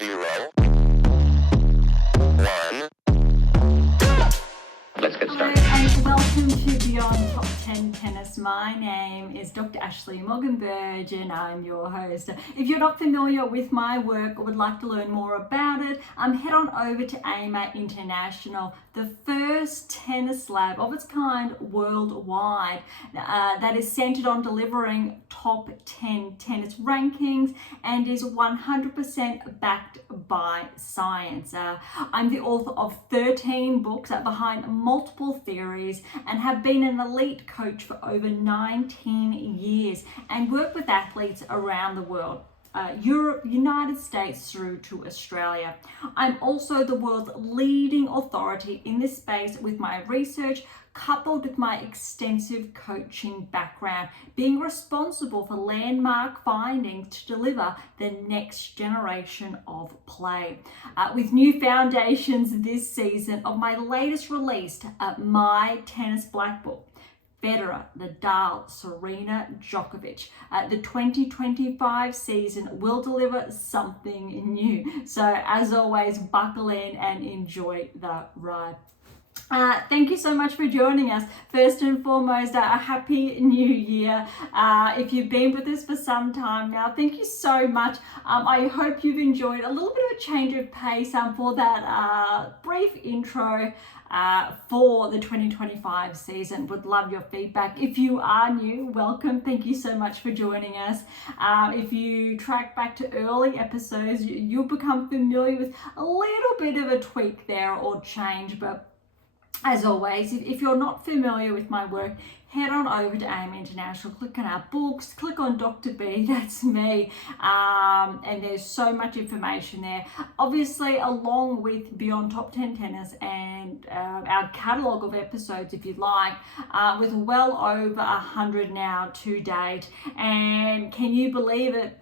0, 1. Let's get Hello started. and welcome to Beyond Top 10 Tennis. My name is Dr. Ashley Berge and I'm your host. If you're not familiar with my work or would like to learn more about it, head on over to AM8 International, the first tennis lab of its kind worldwide that is centered on delivering top 10 tennis rankings and is 100% backed by science. I'm the author of 13 books behind multiple theories and have been an elite coach for over 19 years and work with athletes around the world. Europe, United States through to Australia. I'm also the world's leading authority in this space with my research coupled with my extensive coaching background, being responsible for landmark findings to deliver the next generation of play. With new foundations this season of my latest release, My Tennis Black Book, Federer, Nadal, Serena Djokovic. The 2025 season will deliver something new. So as always, buckle in and enjoy the ride. Thank you so much for joining us. First and foremost, a happy new year. If you've been with us for some time now, thank you so much. I hope you've enjoyed a little bit of a change of pace for that brief intro for the 2025 season. Would love your feedback. If you are new, welcome. Thank you so much for joining us. If you track back to early episodes, you'll become familiar with a little bit of a tweak there or change, but as always, if you're not familiar with my work, head on over to AM International, click on our books, click on Dr. B, that's me, and there's so much information there. Obviously, along with Beyond Top 10 Tennis and our catalogue of episodes, if you'd like, with well over 100 now to date. And can you believe it?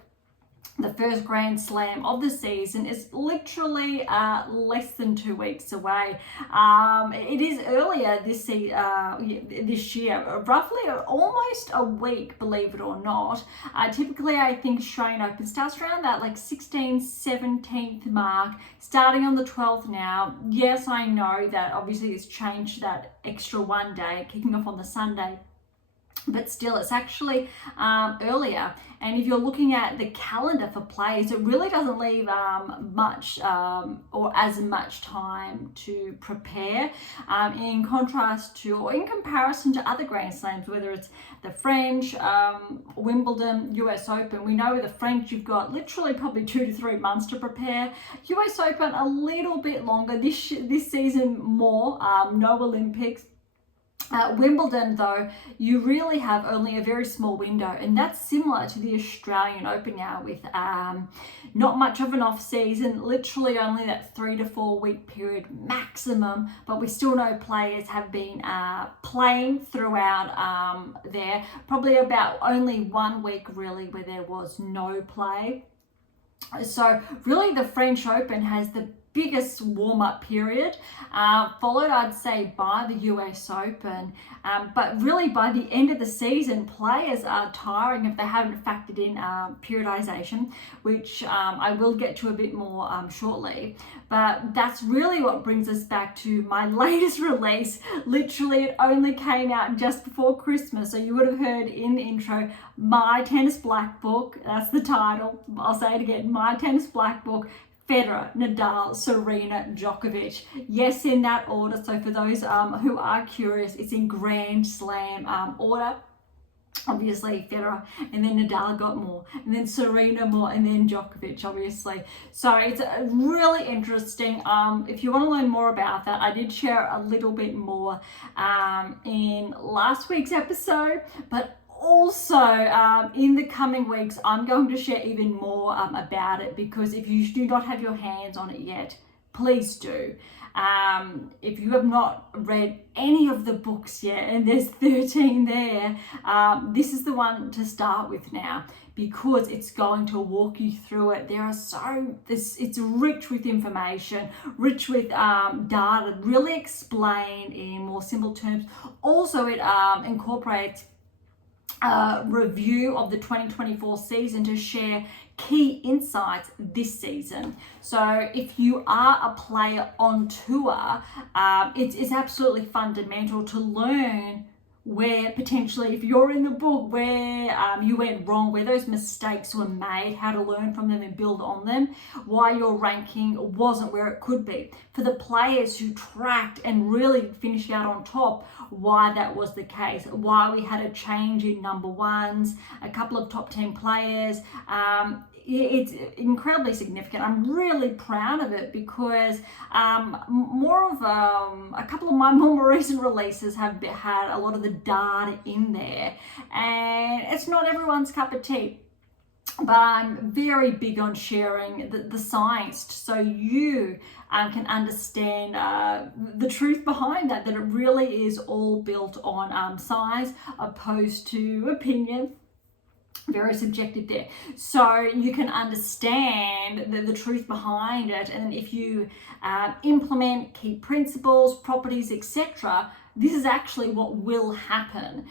The first Grand Slam of the season is literally less than 2 weeks away. It is earlier this year, roughly almost a week, believe it or not. Typically, I think Australian Open starts around that like 16th, 17th mark, starting on the 12th now. Yes, I know that obviously it's changed to that extra 1 day, kicking off on the Sunday. But still, it's actually earlier. And if you're looking at the calendar for plays, it really doesn't leave much or as much time to prepare in contrast to, or in comparison to other Grand Slams, whether it's the French, Wimbledon, US Open. We know with the French, you've got literally probably 2 to 3 months to prepare. US Open, a little bit longer. This season, more. No Olympics. Wimbledon, though, you really have only a very small window, and that's similar to the Australian Open now, with not much of an off season, literally only that 3 to 4 week period maximum. But we still know players have been playing throughout there. Probably about only 1 week really where there was no play. So really, the French Open has the biggest warm-up period, followed, I'd say, by the US Open. But really, by the end of the season, players are tiring if they haven't factored in periodization, which I will get to a bit more shortly. But that's really what brings us back to my latest release. Literally, it only came out just before Christmas. So you would have heard in the intro, My Tennis Black Book. That's the title. I'll say it again, My Tennis Black Book. Federer, Nadal, Serena, Djokovic. Yes, in that order. So for those who are curious, it's in Grand Slam order. Obviously Federer, and then Nadal got more, and then Serena more, and then Djokovic, obviously. So it's really interesting. If you want to learn more about that, I did share a little bit more in last week's episode, but also in the coming weeks, I'm going to share even more about it, because if you do not have your hands on it yet, please do. If you have not read any of the books yet, and there's 13 there, this is the one to start with now, because it's going to walk you through it. It's rich with information, rich with data, really explained in more simple terms. Also, it incorporates review of the 2024 season to share key insights this season. So if you are a player on tour, it's absolutely fundamental to learn where potentially, if you're in the book, where you went wrong, where those mistakes were made, how to learn from them and build on them, why your ranking wasn't where it could be. For the players who tracked and really finished out on top, why that was the case, why we had a change in number ones, a couple of top 10 players. It's incredibly significant. I'm really proud of it because a couple of my more recent releases have had a lot of the data in there, and it's not everyone's cup of tea. But I'm very big on sharing the science so you can understand the truth behind that it really is all built on science opposed to opinion. Very subjective there. So you can understand the truth behind it, and if you implement key principles, properties, etc., this is actually what will happen.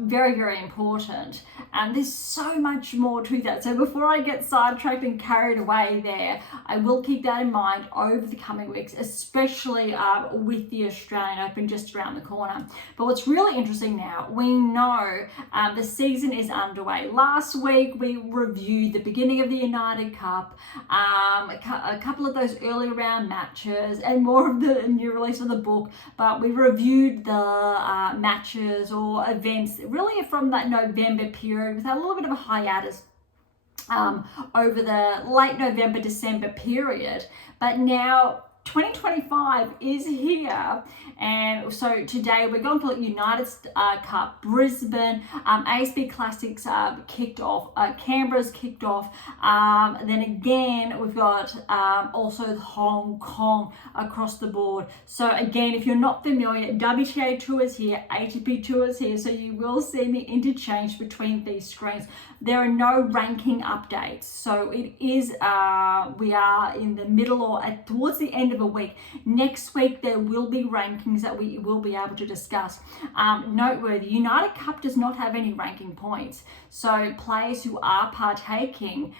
Very, very important. And there's so much more to that. So before I get sidetracked and carried away there, I will keep that in mind over the coming weeks, especially with the Australian Open just around the corner. But what's really interesting now, we know the season is underway. Last week, we reviewed the beginning of the United Cup, a couple of those early round matches, and more of the new release of the book, but we reviewed the matches or events really from that November period with a little bit of a hiatus over the late November, December period. But now 2025 is here, and so today we're going to look at United Cup, Brisbane, ASB Classics kicked off, Canberra's kicked off, then again we've got also Hong Kong across the board. So again, if you're not familiar, WTA Tour is here, ATP Tour is here, so you will see me interchange between these screens. There are no ranking updates, so it is we are in the middle or towards the end of a week. Next week there will be rankings that we will be able to discuss. Noteworthy, United Cup does not have any ranking points, so players who are partaking,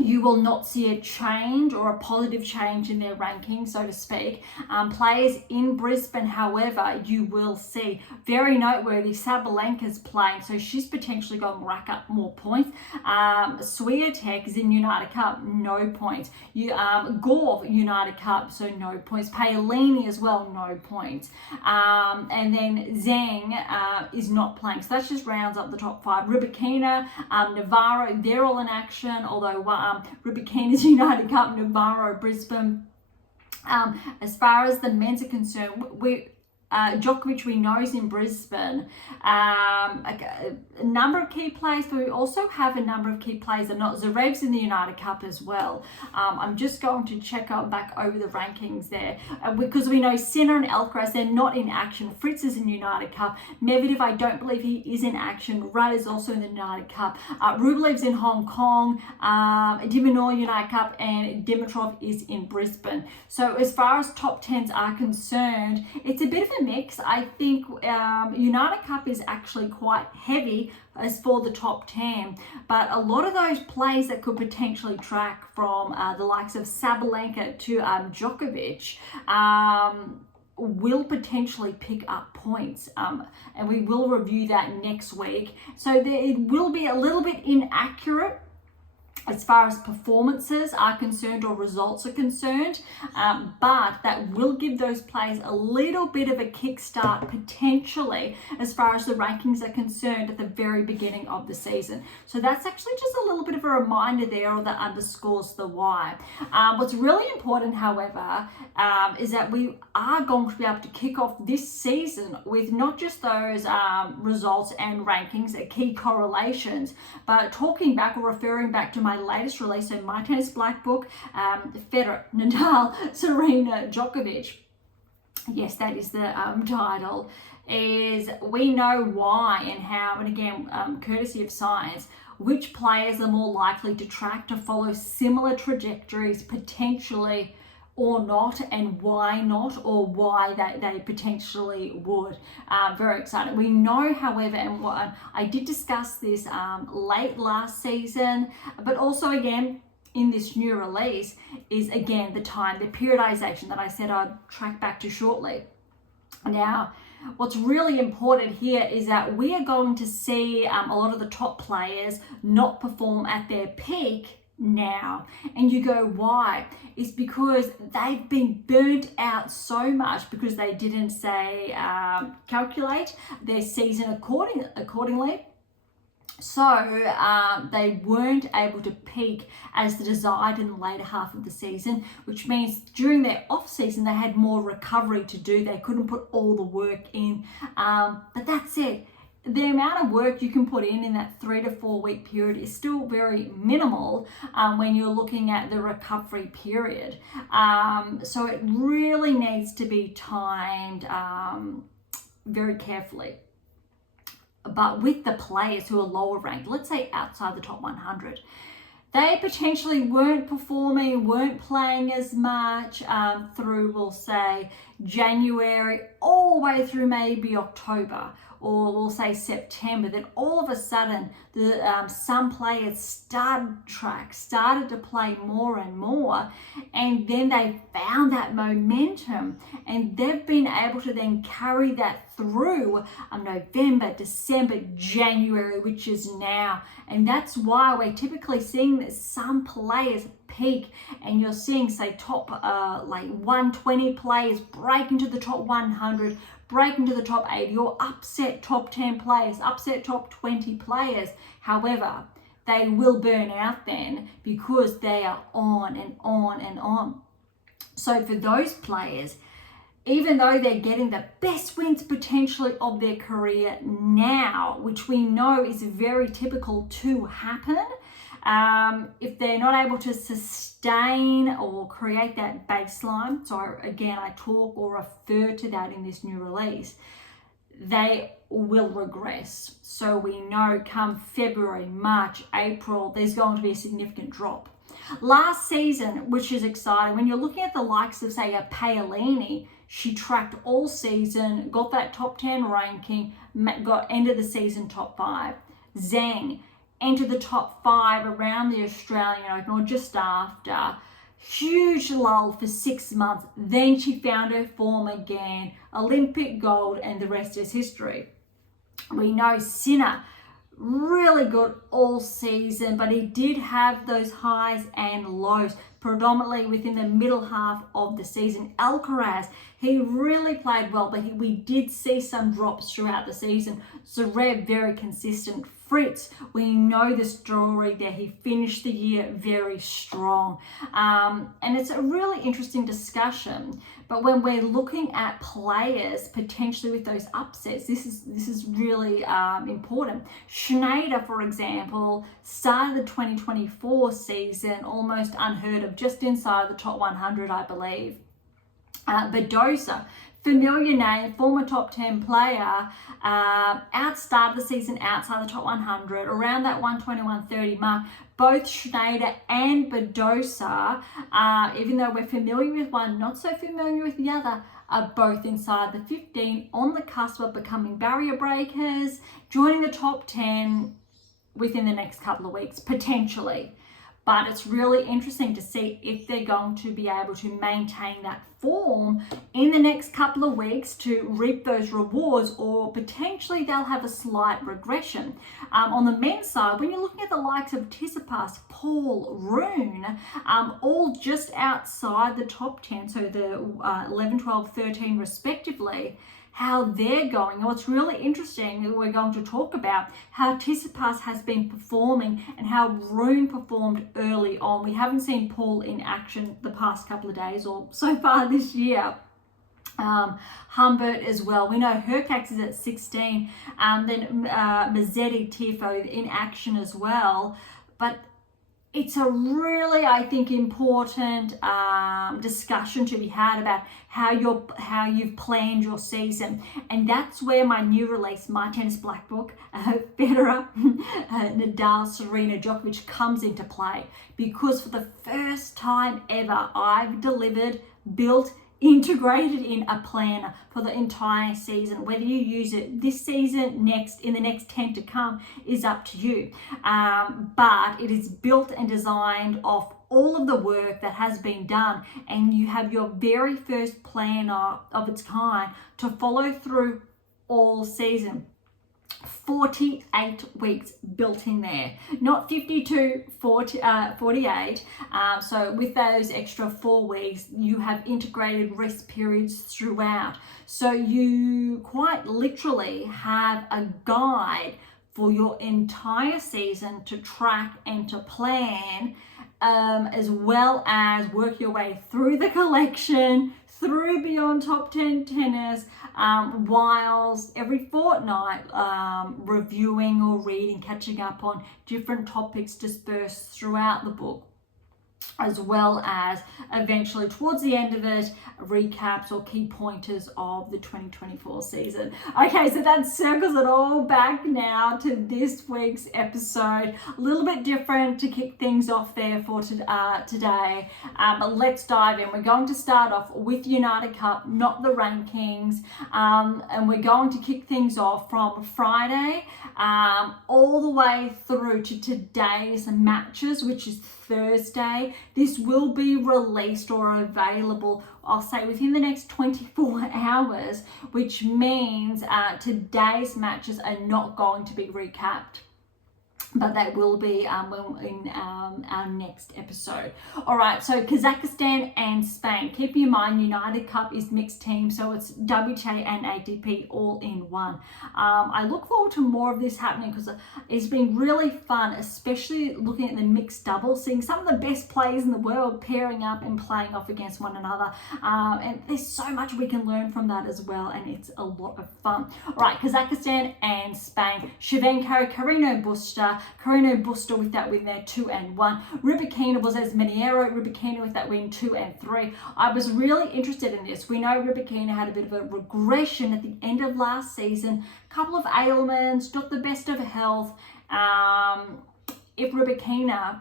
you will not see a change or a positive change in their ranking, so to speak. Players in Brisbane, however, you will see. Very noteworthy, Sabalenka's playing, so she's potentially going to rack up more points. Swiatek is in United Cup, no points. Gorf, United Cup, so no points. Paolini as well, no points. And then Zhang is not playing, so that just rounds up the top five. Rybakina, Navarro, they're all in action, although Rybakina's United Cup, Navarro, Brisbane. As far as the men's are concerned, Djokovic we know is in Brisbane. A number of key players, but we also have a number of key players that are not. Zverev's in the United Cup as well. I'm just going to check out back over the rankings there because we know Sinner and Alcaraz, they're not in action. Fritz is in United Cup. Medvedev, I don't believe he is in action. Rudd is also in the United Cup. Rublev's in Hong Kong. Dimonor United Cup, and Dimitrov is in Brisbane. So as far as top 10s are concerned, it's a bit of a mix. I think United Cup is actually quite heavy as for the top 10, but a lot of those plays that could potentially track from the likes of Sabalenka to Djokovic will potentially pick up points, and we will review that next week. So it will be a little bit inaccurate as far as performances are concerned or results are concerned, but that will give those players a little bit of a kickstart potentially as far as the rankings are concerned at the very beginning of the season. So that's actually just a little bit of a reminder there, or that underscores the why. What's really important, however, is that we are going to be able to kick off this season with not just those results and rankings, key correlations, but talking back or referring back to my latest release, so My Tennis Black Book, Federer, Nadal, Serena Djokovic. Yes, that is the title. Is we know why and how, and again, courtesy of science, which players are more likely to track to follow similar trajectories potentially or not, and why not, or why they potentially would. Very exciting. We know, however, and what I did discuss this late last season, but also again in this new release, is again the periodization that I said I'd track back to shortly. Now, what's really important here is that we are going to see a lot of the top players not perform at their peak now. And you go, why? It's because they've been burnt out so much because they didn't say calculate their season accordingly. So they weren't able to peak as desired in the later half of the season, which means during their off season they had more recovery to do. They couldn't put all the work in, but that's it. The amount of work you can put in that 3 to 4 week period is still very minimal when you're looking at the recovery period. So it really needs to be timed very carefully. But with the players who are lower ranked, let's say outside the top 100, they potentially weren't performing, weren't playing as much through, we'll say, January all the way through maybe October, or we'll say September. Then all of a sudden, some players started to play more and more, and then they found that momentum, and they've been able to then carry that through November, December, January, which is now. And that's why we're typically seeing that some players peak, and you're seeing, say, top like 120 players break into the top 100, break into the top 80, or upset top 10 players, upset top 20 players. However, they will burn out then because they are on and on and on. So for those players, even though they're getting the best wins potentially of their career now, which we know is very typical to happen, if they're not able to sustain or create that baseline, so again, I talk or refer to that in this new release, they will regress. So we know come February, March, April, there's going to be a significant drop. Last season, which is exciting, when you're looking at the likes of, say, a Paolini, she tracked all season, got that top 10 ranking, got ended the season top 5. Zhang entered the top 5 around the Australian Open or just after. Huge lull for 6 months. Then she found her form again. Olympic gold, and the rest is history. We know Sinner, really good all season, but he did have those highs and lows, predominantly within the middle half of the season. Alcaraz, he really played well, but we did see some drops throughout the season. Zverev, very consistent. Fritz, we know the story there. He finished the year very strong. And it's a really interesting discussion. But when we're looking at players potentially with those upsets, this is really important. Schneider, for example, started the 2024 season almost unheard of, just inside the top 100, I believe. Badosa, familiar name, former top 10 player, outstarted the season outside the top 100, around that 120-130 mark. Both Schneider and Badosa, even though we're familiar with one, not so familiar with the other, are both inside the 15, on the cusp of becoming barrier breakers, joining the top 10 within the next couple of weeks, potentially. But it's really interesting to see if they're going to be able to maintain that form in the next couple of weeks to reap those rewards, or potentially they'll have a slight regression. On the men's side, when you're looking at the likes of Tsitsipas, Paul, Rune, all just outside the top 10, so the 11, 12, 13 respectively, how they're going. And what's really interesting, we're going to talk about how Tsitsipas has been performing and how Rune performed early on. We haven't seen Paul in action the past couple of days or so far this year. Humbert as well. We know Hercax is at 16, then Mazzetti, Tifo in action as well. But it's a really, I think, important discussion to be had about how you've planned your season. And that's where my new release, My Tennis Black Book, Federer, Nadal, Serena Djokovic comes into play. Because for the first time ever, I've delivered, built, integrated in a planner for the entire season. Whether you use it this season, next, in the next 10 to come, is up to you. But it is built and designed off all of the work that has been done, and you have your very first planner of its kind to follow through all season. 48 weeks built in there, not 52, 48. So with those extra 4 weeks, you have integrated rest periods throughout. So you quite literally have a guide for your entire season to track and to plan, as well as work your way through the collection, through Beyond Top 10 Tennis, whilst every fortnight reviewing or reading, catching up on different topics dispersed throughout the book, as well as eventually towards the end of it, recaps or key pointers of the 2024 season. Okay, so that circles it all back now to this week's episode. A little bit different to kick things off there for today, but let's dive in. We're going to start off with United Cup, not the rankings, and we're going to kick things off from Friday all the way through to today's matches, which is Thursday. This will be released or available, I'll say, within the next 24 hours, which means today's matches are not going to be recapped, but they will be in our next episode. All right, so Kazakhstan and Spain. Keep in mind, United Cup is mixed team, so it's WTA and ATP all in one. I look forward to more of this happening because it's been really fun, especially looking at the mixed doubles, seeing some of the best players in the world pairing up and playing off against one another. And there's so much we can learn from that as well, and it's a lot of fun. All right, Kazakhstan and Spain. Shevchenko, Carreño Busta. Carreño Busta with that win there, 2-1. Rybakina was as Meniero, Rybakina with that win, 2-3. I was really interested in this. We know Rybakina had a bit of a regression at the end of last season, couple of ailments, not the best of health. If Rybakina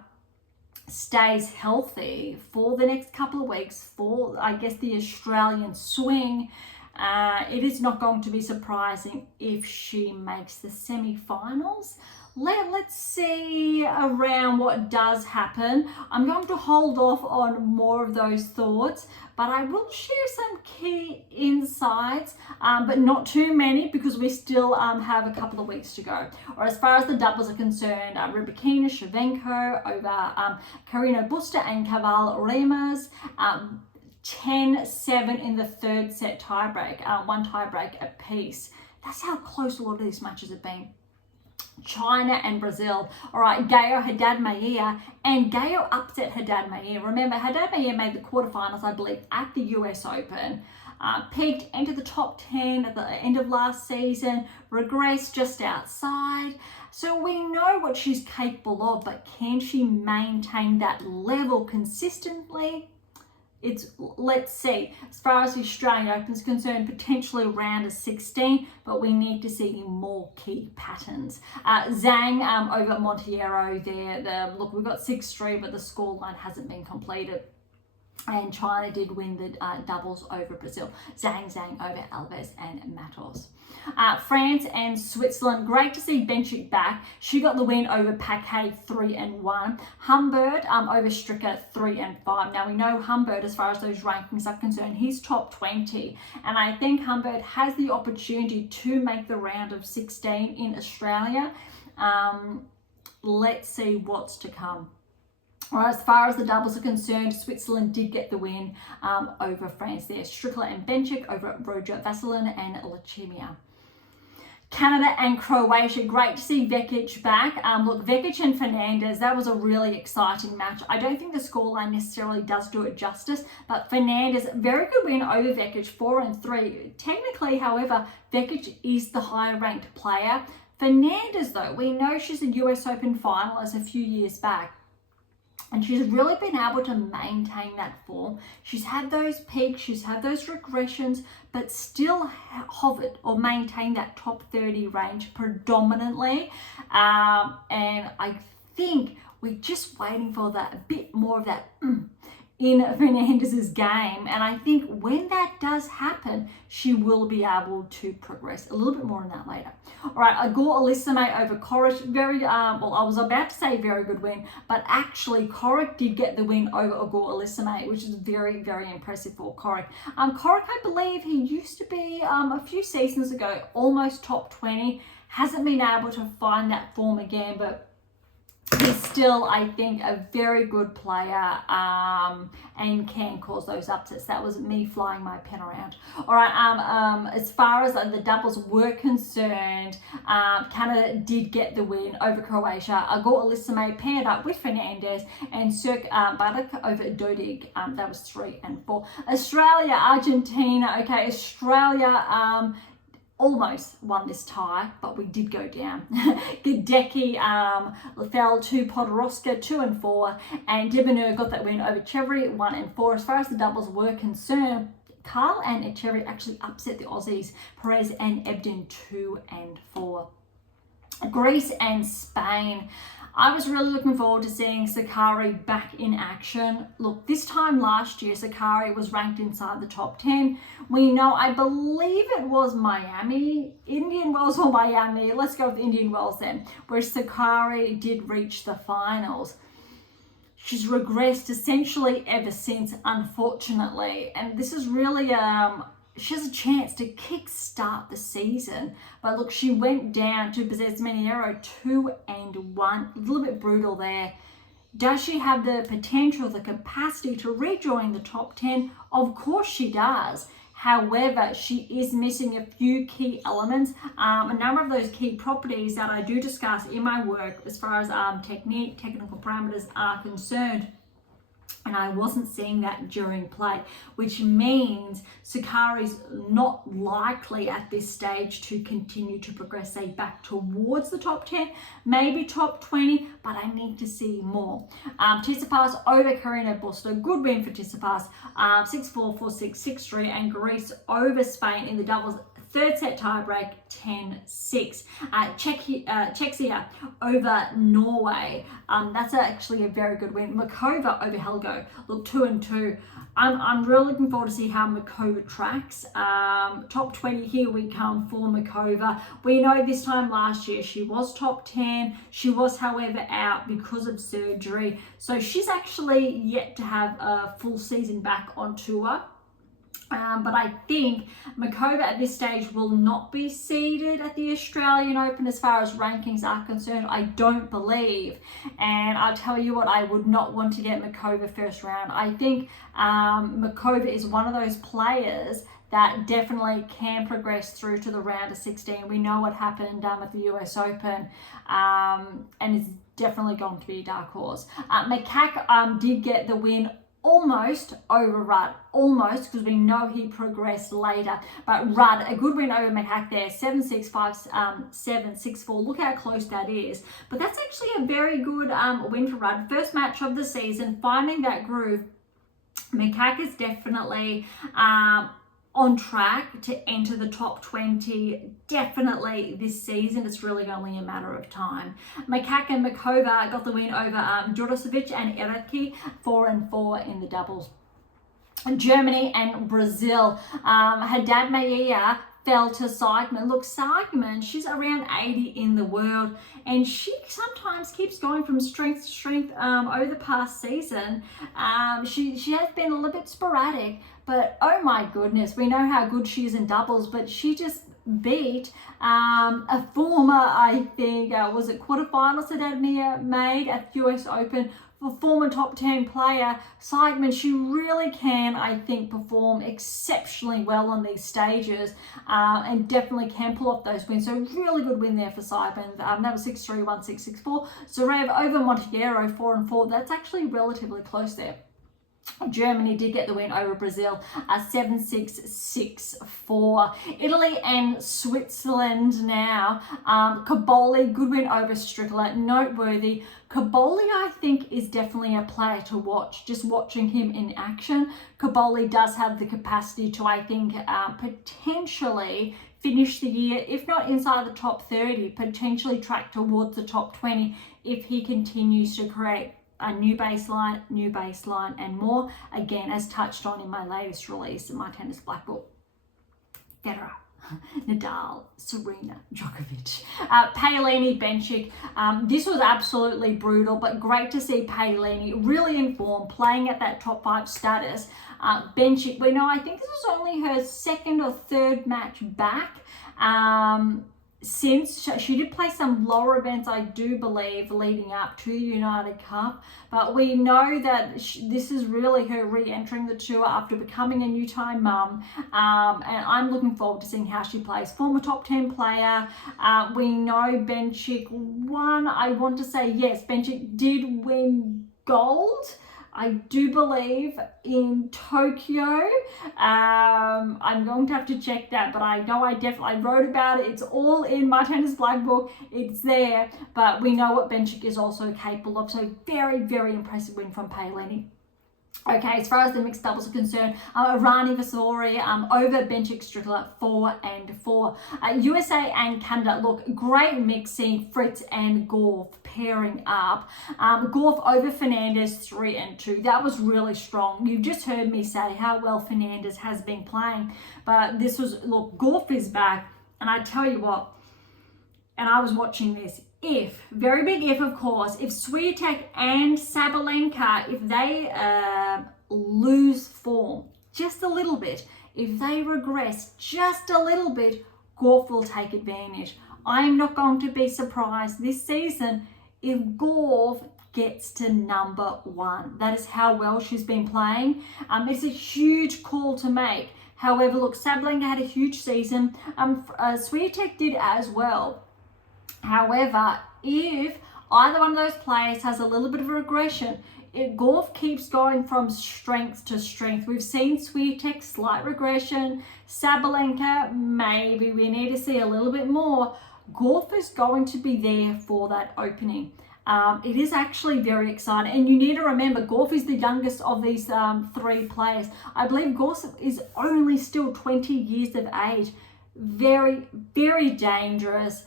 stays healthy for the next couple of weeks, for I guess the Australian swing, it is not going to be surprising if she makes the semi-finals. Let's see around what does happen. I'm going to hold off on more of those thoughts, but I will share some key insights, but not too many because we still have a couple of weeks to go. Or as far as the doubles are concerned, Rybakina, Shevchenko over Carreño Busta and Caval Remas. 10-7 in the third set tiebreak, one tiebreak apiece. That's how close a lot of these matches have been. China and Brazil. All right, Gayo Haddad Maia, and Gayo upset Haddad Maia. Remember, Haddad Maia made the quarterfinals, I believe, at the US Open. Peaked, entered the top 10 at the end of last season, regressed just outside. So we know what she's capable of, but can she maintain that level consistently? Let's see. As far as the Australian Open is concerned, potentially around a 16, but we need to see more key patterns. Zhang over Monteiro there. Look, we've got 6-3, but the scoreline hasn't been completed. And China did win the doubles over Brazil. Zhang over Alves and Matos. France and Switzerland. Great to see Benchik back. She got the win over Paquet, 3-1. Humbert over Stricker, 3-5. Now we know Humbert, as far as those rankings are concerned, he's top 20. And I think Humbert has the opportunity to make the round of 16 in Australia. Let's see what's to come. Well, as far as the doubles are concerned, Switzerland did get the win over France there. Strickler and Benchik over Roger Vasselin and Lachimia. Canada and Croatia, great to see Vekic back. Look, Vekic and Fernandez, that was a really exciting match. I don't think the scoreline necessarily does do it justice, but Fernandez, very good win over Vekic, 4-3. Technically, however, Vekic is the higher ranked player. Fernandez, though, we know she's a US Open finalist a few years back. And she's really been able to maintain that form. She's had those peaks, she's had those regressions, but still hovered or maintained that top 30 range predominantly. And I think we're just waiting for that, a bit more of that in Fernandez's game. And I think when that does happen, she will be able to progress. A little bit more on that later. All right, Igor Elisame over Coric. Very, well, I was about to say very good win, but actually Coric did get the win over Igor Elisame, which is very, very impressive for Coric. Coric, I believe he used to be a few seasons ago, almost top 20. Hasn't been able to find that form again, but he's still, I think, a very good player and can cause those upsets. That was me flying my pen around. All right, as far as the doubles were concerned, Canada did get the win over Croatia. Igor Elisame paired up with Fernandez and Sirk Badak over Dodig. That was 3 and 4. Australia, Argentina. Okay, Australia almost won this tie, but we did go down. Gadecki fell to Podoroska 2 and 4, and Debonair got that win over Chevry 1 and 4. As far as the doubles were concerned, Carl and Echeverry actually upset the Aussies, Perez and Ebden 2 and 4. Greece and Spain. I was really looking forward to seeing Sakari back in action. Look, this time last year, Sakari was ranked inside the top 10. We know, I believe it was Miami, Indian Wells or Miami. Let's go with Indian Wells then, where Sakari did reach the finals. She's regressed essentially ever since, unfortunately. And this is really she has a chance to kickstart the season. But look, she went down to Bezes Meniero 2 and 1. A little bit brutal there. Does she have the potential, the capacity to rejoin the top 10? Of course she does. However, she is missing a few key elements, a number of those key properties that I do discuss in my work as far as technique, technical parameters are concerned. And I wasn't seeing that during play, which means Sakari's not likely at this stage to continue to progress, say, back towards the top 10, maybe top 20, but I need to see more. Tsitsipas over Karina Busta, good win for Tsitsipas, 6-4, 4-6, 6-3, and Greece over Spain in the doubles. Third set tiebreak, 10-6. Czechia over Norway. That's actually a very good win. Makova over Helgo. Look, 2 and 2. I'm really looking forward to see how Makova tracks. Top 20, here we come for Makova. We know this time last year she was top 10. She was, however, out because of surgery. So she's actually yet to have a full season back on tour. But I think Makova at this stage will not be seeded at the Australian Open as far as rankings are concerned. I don't believe. And I'll tell you what, I would not want to get Makova first round. I think Makova is one of those players that definitely can progress through to the round of 16. We know what happened at the US Open, and is definitely going to be a dark horse. Makak did get the win almost over Rudd, almost, because we know he progressed later. But Rudd, a good win over Makak there, 7-6, 5-7, 6-4. Look how close that is. But that's actually a very good win for Rudd. First match of the season, finding that groove. Makak is definitely on track to enter the top 20 definitely this season. It's really only a matter of time. Makak and Makova got the win over Djordjevic and Erecki, 4 and 4 in the doubles. Germany and Brazil. Haddad Maia fell to Seidman. Look, Seidman, she's around 80 in the world, and she sometimes keeps going from strength to strength over the past season. She has been a little bit sporadic, but oh my goodness, we know how good she is in doubles, but she just beat a former, I think, was it quarterfinals that Admir made at US Open, for former top 10 player Seidman. She really can, I think, perform exceptionally well on these stages, and definitely can pull off those wins. So really good win there for Seidman. That was 6-3, 1-6, 6-4. Zverev over Monteiro, 4 and 4. That's actually relatively close there. Germany did get the win over Brazil, 7-6, 6-4. Italy and Switzerland now. Caboli, good win over Strickler, noteworthy. Caboli, I think, is definitely a player to watch. Just watching him in action, Caboli does have the capacity to, I think, potentially finish the year, if not inside the top 30, potentially track towards the top 20 if he continues to create a new baseline, and more. Again, as touched on in my latest release in my Tennis Black Book. Federer, Nadal, Serena Djokovic, Paolini, Bencic. This was absolutely brutal, but great to see Paolini really in form, playing at that top 5 status. Bencic, we know, I think this was only her second or third match back. Since she did play some lower events, I do believe, leading up to the United Cup, but we know that this is really her re-entering the tour after becoming a new-time mum, and I'm looking forward to seeing how she plays. Former top 10 player. We know Bencic won. I want to say yes, Bencic did win gold, I do believe, in Tokyo. I'm going to have to check that, but I know I wrote about it. It's all in my Tennis Black Book. It's there, but we know what Bencic is also capable of. So very, very impressive win from Paolini. Okay, as far as the mixed doubles are concerned, Irani Vasori over Bencic, Strickler, 4-4. USA and Canada, look, great mix seeing Fritz and Gauff pairing up. Gauff over Fernandez, 3-2. That was really strong. You've just heard me say how well Fernandez has been playing, but this was, look, Gauff is back, and I tell you what, and I was watching this, if, very big if of course, if Swiatek and Sabalenka, if they lose form just a little bit, if they regress just a little bit, Gauff will take advantage. I'm not going to be surprised this season if Gauff gets to number 1. That is how well she's been playing. It's a huge call to make. However, look, Sabalenka had a huge season. Swiatek did as well. However, if either one of those players has a little bit of a regression, if Gauff keeps going from strength to strength. We've seen Swiatek, slight regression. Sabalenka, maybe we need to see a little bit more. Gauff is going to be there for that opening. It is actually very exciting. And you need to remember, Gauff is the youngest of these 3 players. I believe Gauff is only still 20 years of age. Very, very dangerous.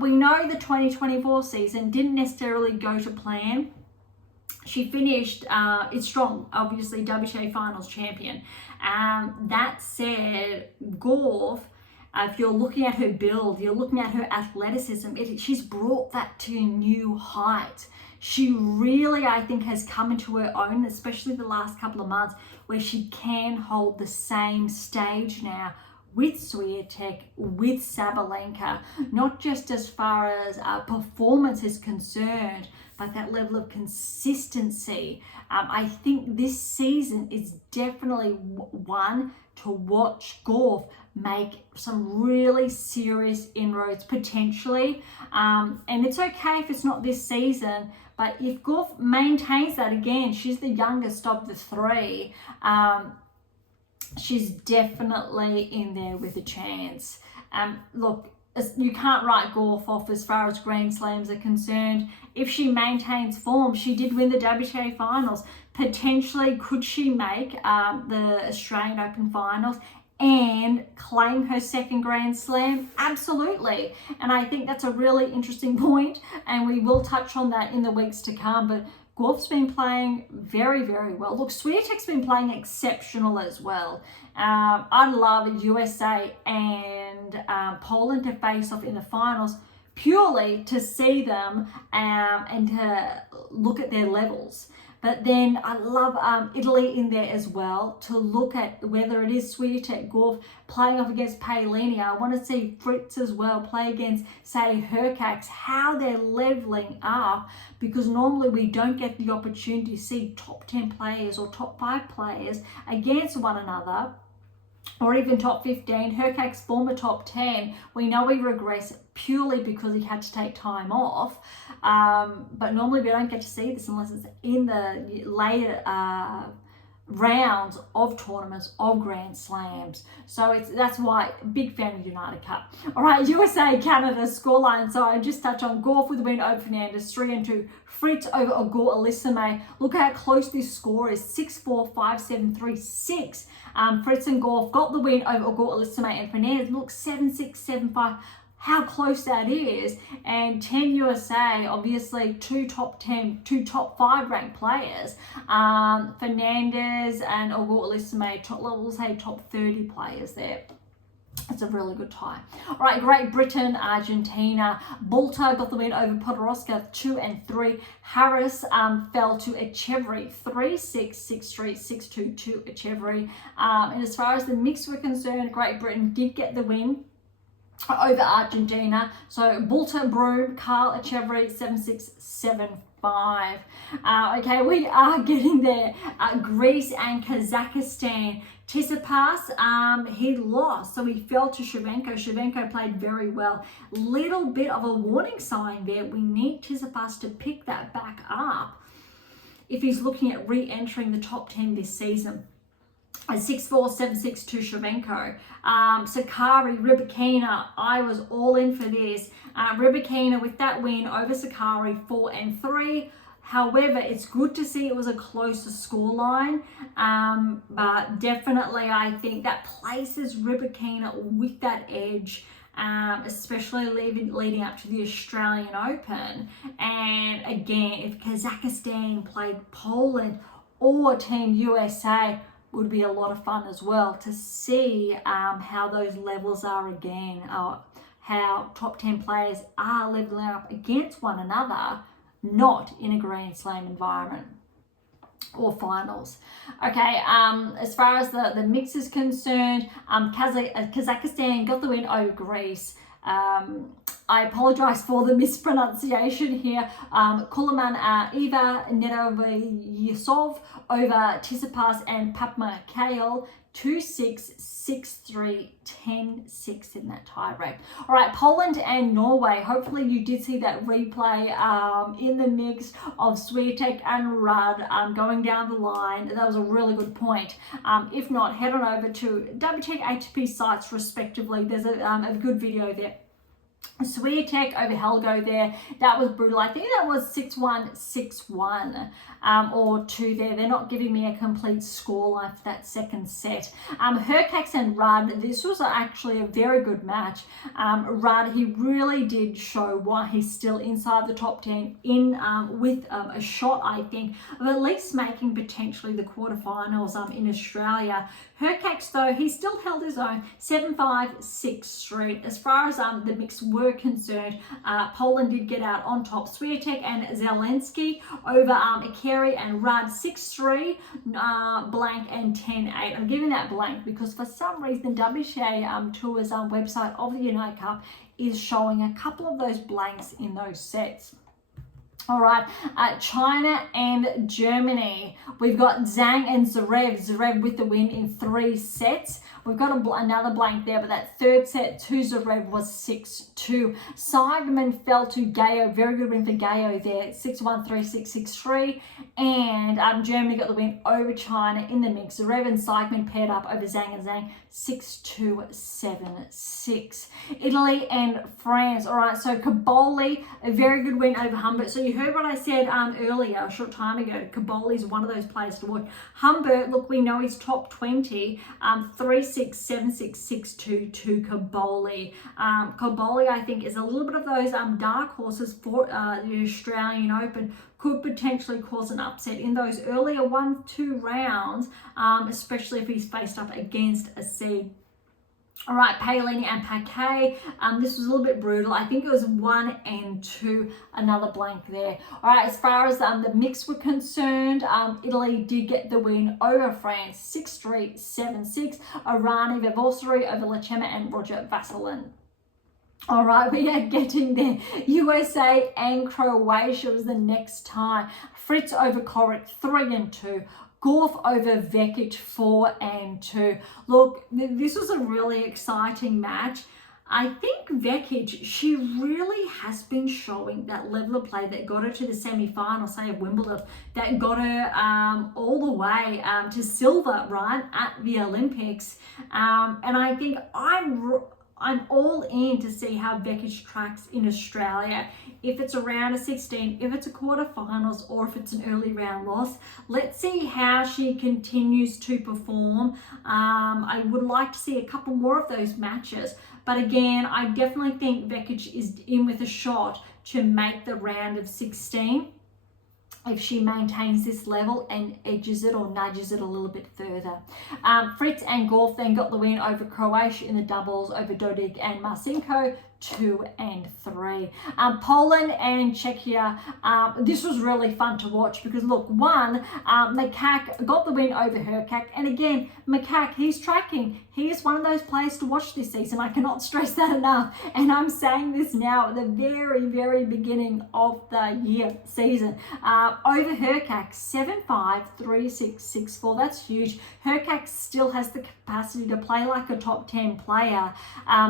We know the 2024 season didn't necessarily go to plan. She finished it's strong, obviously WTA Finals champion. That said, Gauff, if you're looking at her build, you're looking at her athleticism, she's brought that to a new height. She really, I think, has come into her own, especially the last couple of months, where she can hold the same stage now with Swiatek, with Sabalenka, not just as far as performance is concerned, but that level of consistency. I think this season is definitely one to watch Gauff make some really serious inroads potentially. And it's okay if it's not this season, but if Gauff maintains that, again, she's the youngest of the 3, she's definitely in there with a chance. Look, you can't write Gauff off as far as Grand Slams are concerned. If she maintains form, she did win the WTA Finals. Potentially, could she make the Australian Open Finals and claim her second Grand Slam? Absolutely. And I think that's a really interesting point, and we will touch on that in the weeks to come. But Gauff's been playing very, very well. Look, Swiatek's been playing exceptional as well. I'd love USA and Poland to face off in the finals, purely to see them and to look at their levels. But then I love Italy in there as well, to look at whether it is Swiatek, Gauff playing off against Paolini. I want to see Fritz as well play against, say, Hercax, how they're leveling up, because normally we don't get the opportunity to see top 10 players or top 5 players against one another, or even top 15. Hercax, former top 10, we know he regressed purely because he had to take time off. But normally we don't get to see this unless it's in the later rounds of tournaments of Grand Slams. So that's why big fan of the United Cup. All right, USA Canada scoreline. So I just touched on Gauff with the win over Fernandez 3-2. Fritz over Agor Elisame. Look how close this score is, 6-4, 5-7, 3-6. Fritz and Gauff got the win over Agor Elisame and Fernandez. Look, 7-6, 7-5. How close that is. And Team USA, obviously two top 10, two top 5 ranked players. Fernandez and Agor Elisame, we'll say top 30 players there. It's a really good tie. All right, Great Britain, Argentina. Balta got the win over Podoroska 2-3. Harris fell to Echeverry 3-6, 6-3, 6-2 to Echeverry. And as far as the mix were concerned, Great Britain did get the win over Argentina. So Balta, Broome, Carl Echeverry 7-6, 7-5. Okay, we are getting there. Greece and Kazakhstan. Tsitsipas, he lost, so he fell to Shevchenko. Shevchenko played very well. Little bit of a warning sign there. We need Tsitsipas to pick that back up if he's looking at re-entering the top 10 this season. 6-4, 7-6 to Shevchenko. Sakari, Rybakina, I was all in for this. Rybakina with that win over Sakari 4-3. However, it's good to see it was a closer scoreline, but definitely I think that places Rybakina with that edge, especially leading up to the Australian Open. And again, if Kazakhstan played Poland or Team USA, would be a lot of fun as well to see how those levels are again, how top 10 players are leveling up against one another, not in a Grand Slam environment or finals. Okay, as far as the mix is concerned, Kazakhstan got the win over Greece. I apologize for the mispronunciation here. Kulaman Eva Nedovayesov over Tsitsipas and Papma Kale 2-6, 6-3, 10-6 in that tie break. All right, Poland and Norway. Hopefully you did see that replay in the mix of Swiatek and Rudd going down the line. That was a really good point. If not, head on over to WTA ATP sites respectively. There's a good video there. Swiatek over Helgo there. That was brutal. I think that was 6-1, 6-1 or 2 there. They're not giving me a complete scoreline for that second set. Hurkacz and Rudd, this was actually a very good match. Rudd, he really did show why he's still inside the top 10 in with a shot, I think, of at least making potentially the quarterfinals in Australia. Hurkacz, though, he still held his own, 7-5, 6-3. As far as the mix were concerned, Poland did get out on top. Swiatek and Zelensky over Ikeri and Rudd, 6-3, blank and 10-8. I'm giving that blank because for some reason WTA Tour's website of the United Cup is showing a couple of those blanks in those sets. All right, China and Germany. We've got Zhang and Zverev. Zverev with the win in 3 sets. We've got another blank there, but that third set to Zverev was 6-2. Seidman fell to Gayo. Very good win for Gayo there, 6-1, 3-6, 6-3. And Germany got the win over China in the mix. Zverev and Seidman paired up over Zhang and Zhang, 6-2, 7-6. Italy and France. All right, so Caboli, a very good win over Humbert. So you heard what I said earlier, a short time ago. Caboli is one of those players to watch. Humbert, look, we know he's top 20, 3-6, 7-6, 6-2 to Caboli. Caboli, I think, is a little bit of those dark horses for the Australian Open. Could potentially cause an upset in those earlier 1-2 rounds, especially if he's faced up against a seed. All right, Paolini and Paquet. This was a little bit brutal. I think it was 1 and 2, another blank there. All right, as far as the mix were concerned, Italy did get the win over France, 6-3, 7-6. Irani, Vavosuri over Lechema and Roger Vasselin. All right, we are getting there. USA and Croatia was the next tie. Fritz over Koric, 3-2. Gauff over Vekic, 4-2. Look, this was a really exciting match. I think Vekic, she really has been showing that level of play that got her to the semi-final, say, of Wimbledon, that got her all the way to silver, right, at the Olympics. And I think I'm all in to see how Bekic tracks in Australia. If it's a round of 16, if it's a quarterfinals, or if it's an early round loss. Let's see how she continues to perform. I would like to see a couple more of those matches. But again, I definitely think Bekic is in with a shot to make the round of 16 if she maintains this level and edges it or nudges it a little bit further. Fritz and Golf then got the win over Croatia in the doubles over Dodig and Marcinko, 2 and 3. Poland and Czechia, this was really fun to watch because look, one, Makak got the win over Hurkacz, and again, Makak, he's tracking. He is one of those players to watch this season. I cannot stress that enough, and I'm saying this now at the very, very beginning of the season. Over Hurkacz, 7-5, 3-6, 6-4. That's huge. Hurkacz still has the capacity to play like a top 10 player,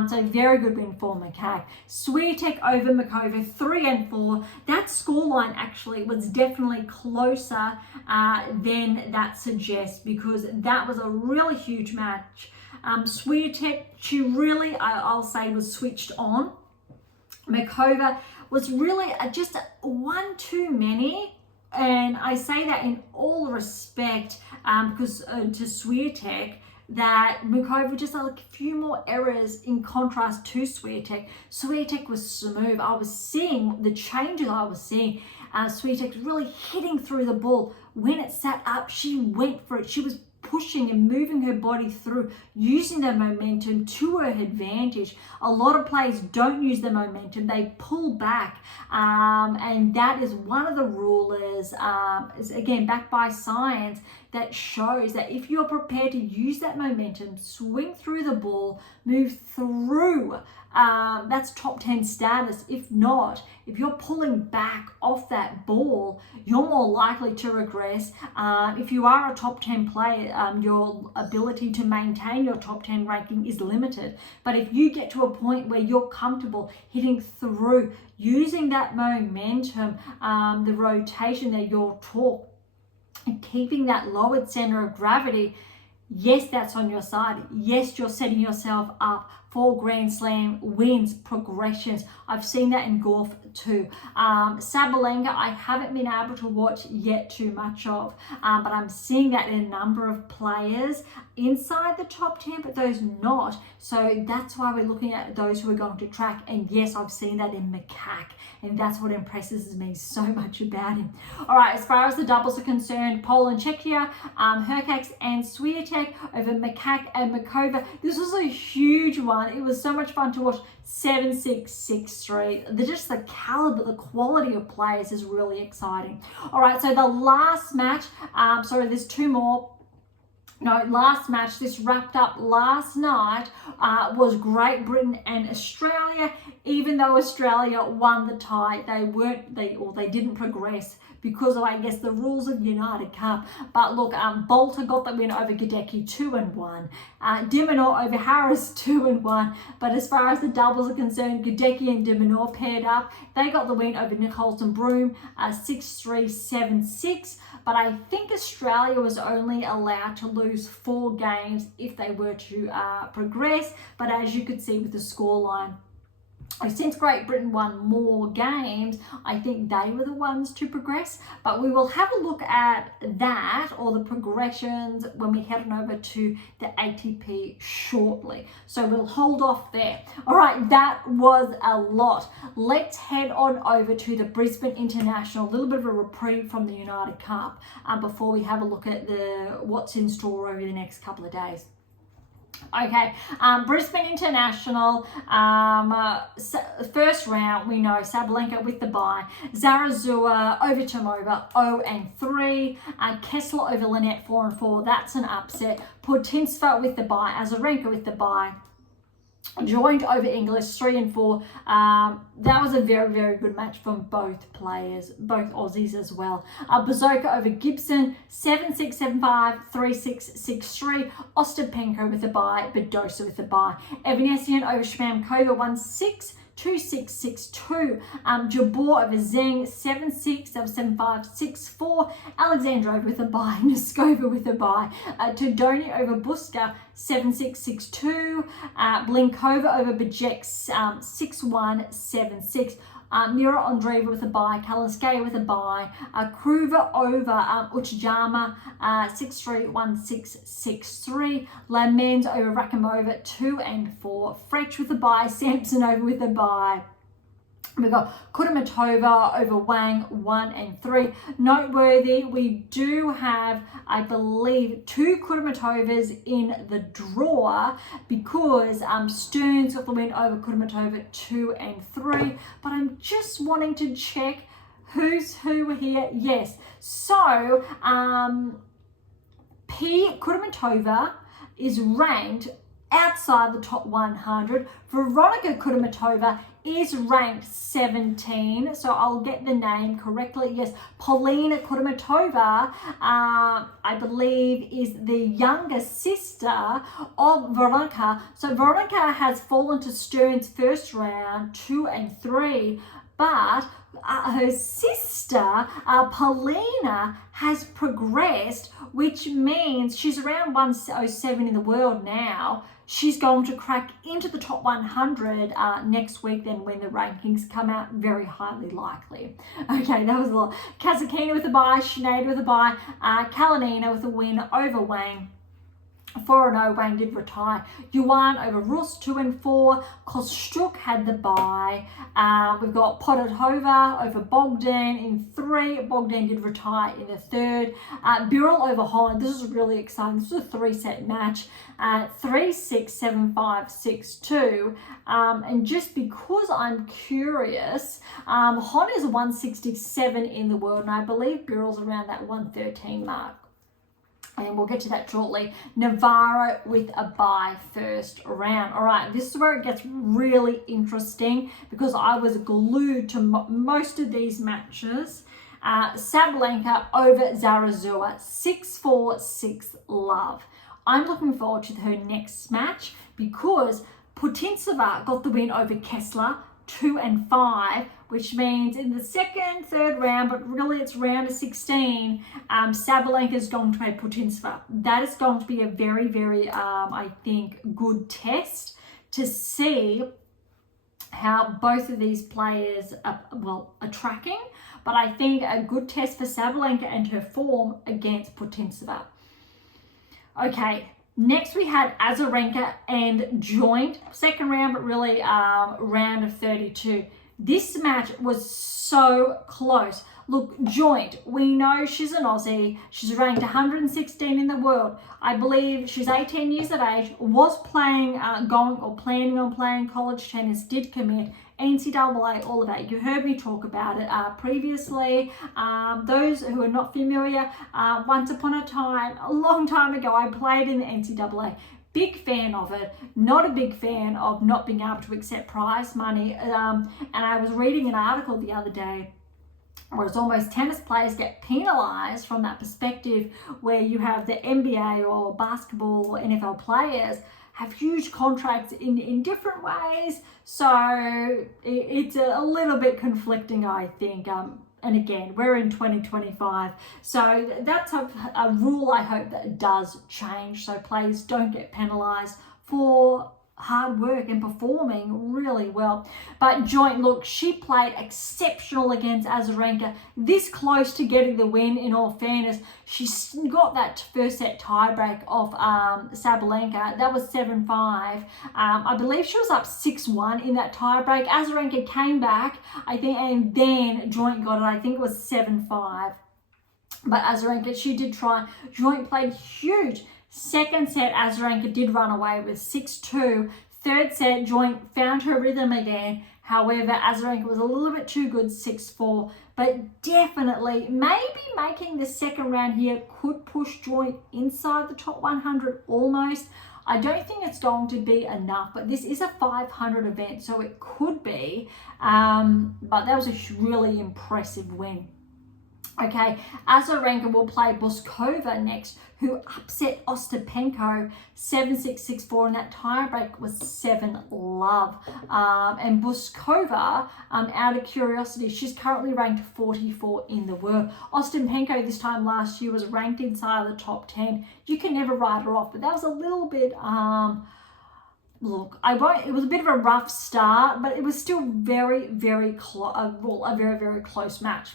so very good win for Makak. Swiatek over Makova, 3 and 4. That scoreline actually was definitely closer than that suggests, because that was a really huge match. Swiatek, she really, I'll say, was switched on. Makova was really just one too many. And I say that in all respect because to Swiatek, that Makova just had a few more errors in contrast to Swiatek. Swiatek was smooth. I was seeing the changes I was seeing. Swiatek really hitting through the ball. When it sat up, she went for it. She was pushing and moving her body through, using the momentum to her advantage. A lot of players don't use the momentum, they pull back, and that is one of the rulers, is again backed by science, that shows that if you're prepared to use that momentum, swing through the ball, move through, that's top 10 status. If not, if you're pulling back off that ball, you're more likely to regress. If you are a top 10 player, your ability to maintain your top 10 ranking is limited. But if you get to a point where you're comfortable hitting through, using that momentum, the rotation that you're taught, and keeping that lowered center of gravity, yes, that's on your side. Yes, you're setting yourself up for Grand Slam wins, progressions. I've seen that in golf too. Sabalenka, I haven't been able to watch yet too much of, but I'm seeing that in a number of players inside the top 10, but those not. So that's why we're looking at those who are going to track. And yes, I've seen that in Makak, and that's what impresses me so much about him. All right, as far as the doubles are concerned, Poland, Czechia, Hurkacz and Swiatek over Makak and Makova. This was a huge one. It was so much fun to watch. 7-6, 6-3. Just the caliber, the quality of players is really exciting. All right, so the last match, sorry, there's two more. No, last match, this wrapped up last night, was Great Britain and Australia. Even though Australia won the tie, they didn't progress because of, I guess, the rules of United Cup. But look, Bolter got the win over Gadecki, 2-1. Dimonor over Harris, 2-1. But as far as the doubles are concerned, Gadecki and Dimonor paired up. They got the win over Nichols and Broome, 6-3, 7-6. But I think Australia was only allowed to lose 4 games if they were to progress. But as you could see with the scoreline, since Great Britain won more games, I think they were the ones to progress. But we will have a look at that, or the progressions, when we head on over to the ATP shortly. So we'll hold off there. All right, that was a lot. Let's head on over to the Brisbane International, a little bit of a reprieve from the United Cup before we have a look at what's in store over the next couple of days. Okay, Brisbane International, first round, we know Sabalenka with the bye, Zarazua over Tomova, 0-3, Kessler over Lynette, 4-4, that's an upset, Putintseva with the bye, Azarenka with the bye, Joint over English 3-4. That was a very, very good match from both players, both Aussies as well. Berge over Gibson 7-6, 7-5, 3-6, 6-3. Ostapenko with a bye, Badosa with a bye. Evanesian over Shmamkova 1-6. 2-6, 6-2. Jabor over Zheng 7-6, 7-5, 6-4. Alexandrova with a bye. Noskova with a bye. Todoni over Buska 7-6, 6-2. Blinkova over Bajek 6-1, 7-6. Mira Andreeva with a bye, Kalinskaya with a bye, Kruva over Uchijama 6-3, 1-6, 6-3, Lamens over Rakimova 2-4, Frech with a bye, Sampson over with a bye. We've got Kudermetova over Wang 1-3. Noteworthy, we do have, I believe, 2 Kudermetovas in the draw because Stearns got the win over Kudermetova 2-3. But I'm just wanting to check who's who here. Yes. So, Kudermetova is ranked outside the top 100. Veronika Kudermetova is ranked 17, so I'll get the name correctly. Yes, Polina Kudermetova, I believe, is the younger sister of Veronika. So Veronika has fallen to Stearns' first round, 2-3, but her sister, Polina, has progressed, which means she's around 107 in the world now. She's going to crack into the top 100 next week then when the rankings come out, very highly likely. Okay, that was a lot. Kazakina with a bye, Sinead with a bye, Kalinina with a win over Wang. 4-0, Wang did retire. Yuan over Rus 2-4. Kostuk had the bye. We've got Podotova over Bogdan in 3. Bogdan did retire in the 3rd. Birrell over Holland. This is really exciting. This was a 3-set match. 3-6, 7-5, 6-2. And just because I'm curious, Hon is 167 in the world, and I believe Birrell's around that 113 mark. And we'll get to that shortly. Navarro with a bye first round. All right, this is where it gets really interesting because I was glued to most of these matches. Sabalenka over Zarazua, 6-4, 6-love. I'm looking forward to her next match because Putintseva got the win over Kessler, 2-5, which means in the 2nd, 3rd round, but really it's round of 16, Sabalenka is going to play Putintseva. That is going to be a very, very, I think, good test to see how both of these players are tracking. But I think a good test for Sabalenka and her form against Putintseva. Okay. Next, we had Azarenka and Joint, 2nd round, but really round of 32. This match was so close. Look, Joint, we know she's an Aussie. She's ranked 116 in the world. I believe she's 18 years of age, was planning on playing college tennis, did commit. NCAA, all of that. You heard me talk about it previously. Those who are not familiar, once upon a time, a long time ago, I played in the NCAA. Big fan of it. Not a big fan of not being able to accept prize money. And I was reading an article the other day where it's almost tennis players get penalized from that perspective, where you have the NBA or basketball or NFL players have huge contracts in different ways. So it's a little bit conflicting, I think. And again, we're in 2025. So that's a rule I hope that does change, so players don't get penalized for hard work and performing really well. But Joint, look, she played exceptional against Azarenka, this close to getting the win. In all fairness, she got that 1st set tiebreak off Sabalenka. That was 7-5. I believe she was up 6-1 in that tiebreak. Azarenka came back, I think, and then Joint got it. I think it was 7-5. But Azarenka, she did try. Joint played huge. 2nd set, Azarenka did run away with 6-2. 3rd set, Joint found her rhythm again. However, Azarenka was a little bit too good, 6-4. But definitely, maybe making the 2nd round here could push Joint inside the top 100 almost. I don't think it's going to be enough, but this is a 500 event, so it could be. But that was a really impressive win. Okay, Azarenka will play Boskova next, who upset Ostapenko 7-6, 6-4, and that tiebreak was 7-love. And Boskova, out of curiosity, she's currently ranked 44 in the world. Ostapenko this time last year was ranked inside the top 10. You can never write her off, but that was a little bit, look, it was a bit of a rough start, but it was still very, very close, a very, very close match.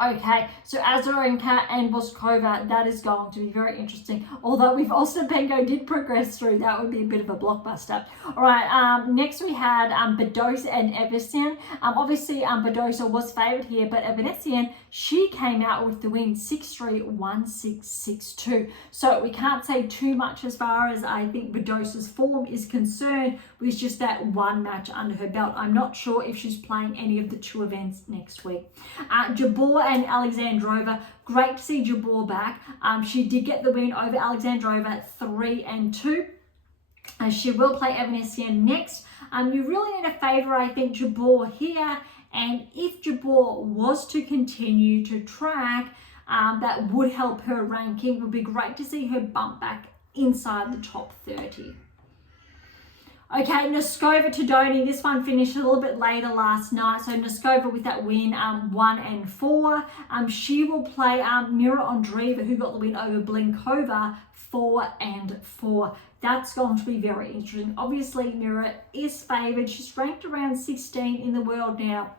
Okay, so Azarenka and Boskova, that is going to be very interesting. Although if Ostapenko did progress through, that would be a bit of a blockbuster. All right, next we had Badosa and Evesian. Obviously, Badosa was favoured here, but Evesian, she came out with the win 6-3, 1-6, 6-2. So we can't say too much as far as I think Badosa's form is concerned, with just that one match under her belt. I'm not sure if she's playing any of the 2 events next week. Jabeur and Alexandrova, great to see Jabeur back. She did get the win over Alexandrova 3-2. And she will play Evesian next. You really need to favour, I think, Jabeur here. And if Jabeur was to continue to track, that would help her ranking. It would be great to see her bump back inside the top 30. Okay, Noskova to Doni. This one finished a little bit later last night. So Noskova with that win, 1-4. She will play Mira Andreeva, who got the win over Blinkova, 4-4. That's going to be very interesting. Obviously, Mira is favoured. She's ranked around 16 in the world now.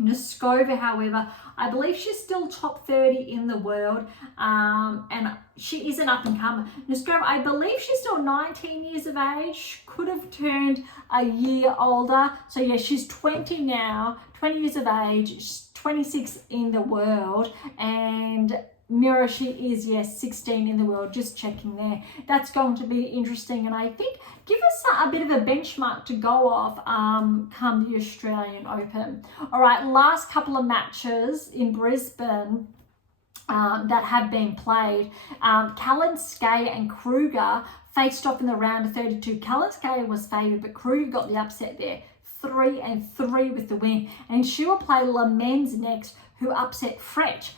Noskova, however, I believe she's still top 30 in the world, and she is an up-and-comer. Noskova, I believe she's still 19 years of age, could have turned a year older. So yeah, she's 20 now, 20 years of age, she's 26 in the world, and Mira, she is, yes, 16 in the world, just checking there. That's going to be interesting, and I think give us a bit of a benchmark to go off come the Australian Open. All right, last couple of matches in Brisbane that have been played. Kalinskaya and Kruger faced off in the round of 32. Kalinskaya was favoured, but Kruger got the upset there. 3-3 with the win, and she will play Lamens next, who upset Fretch.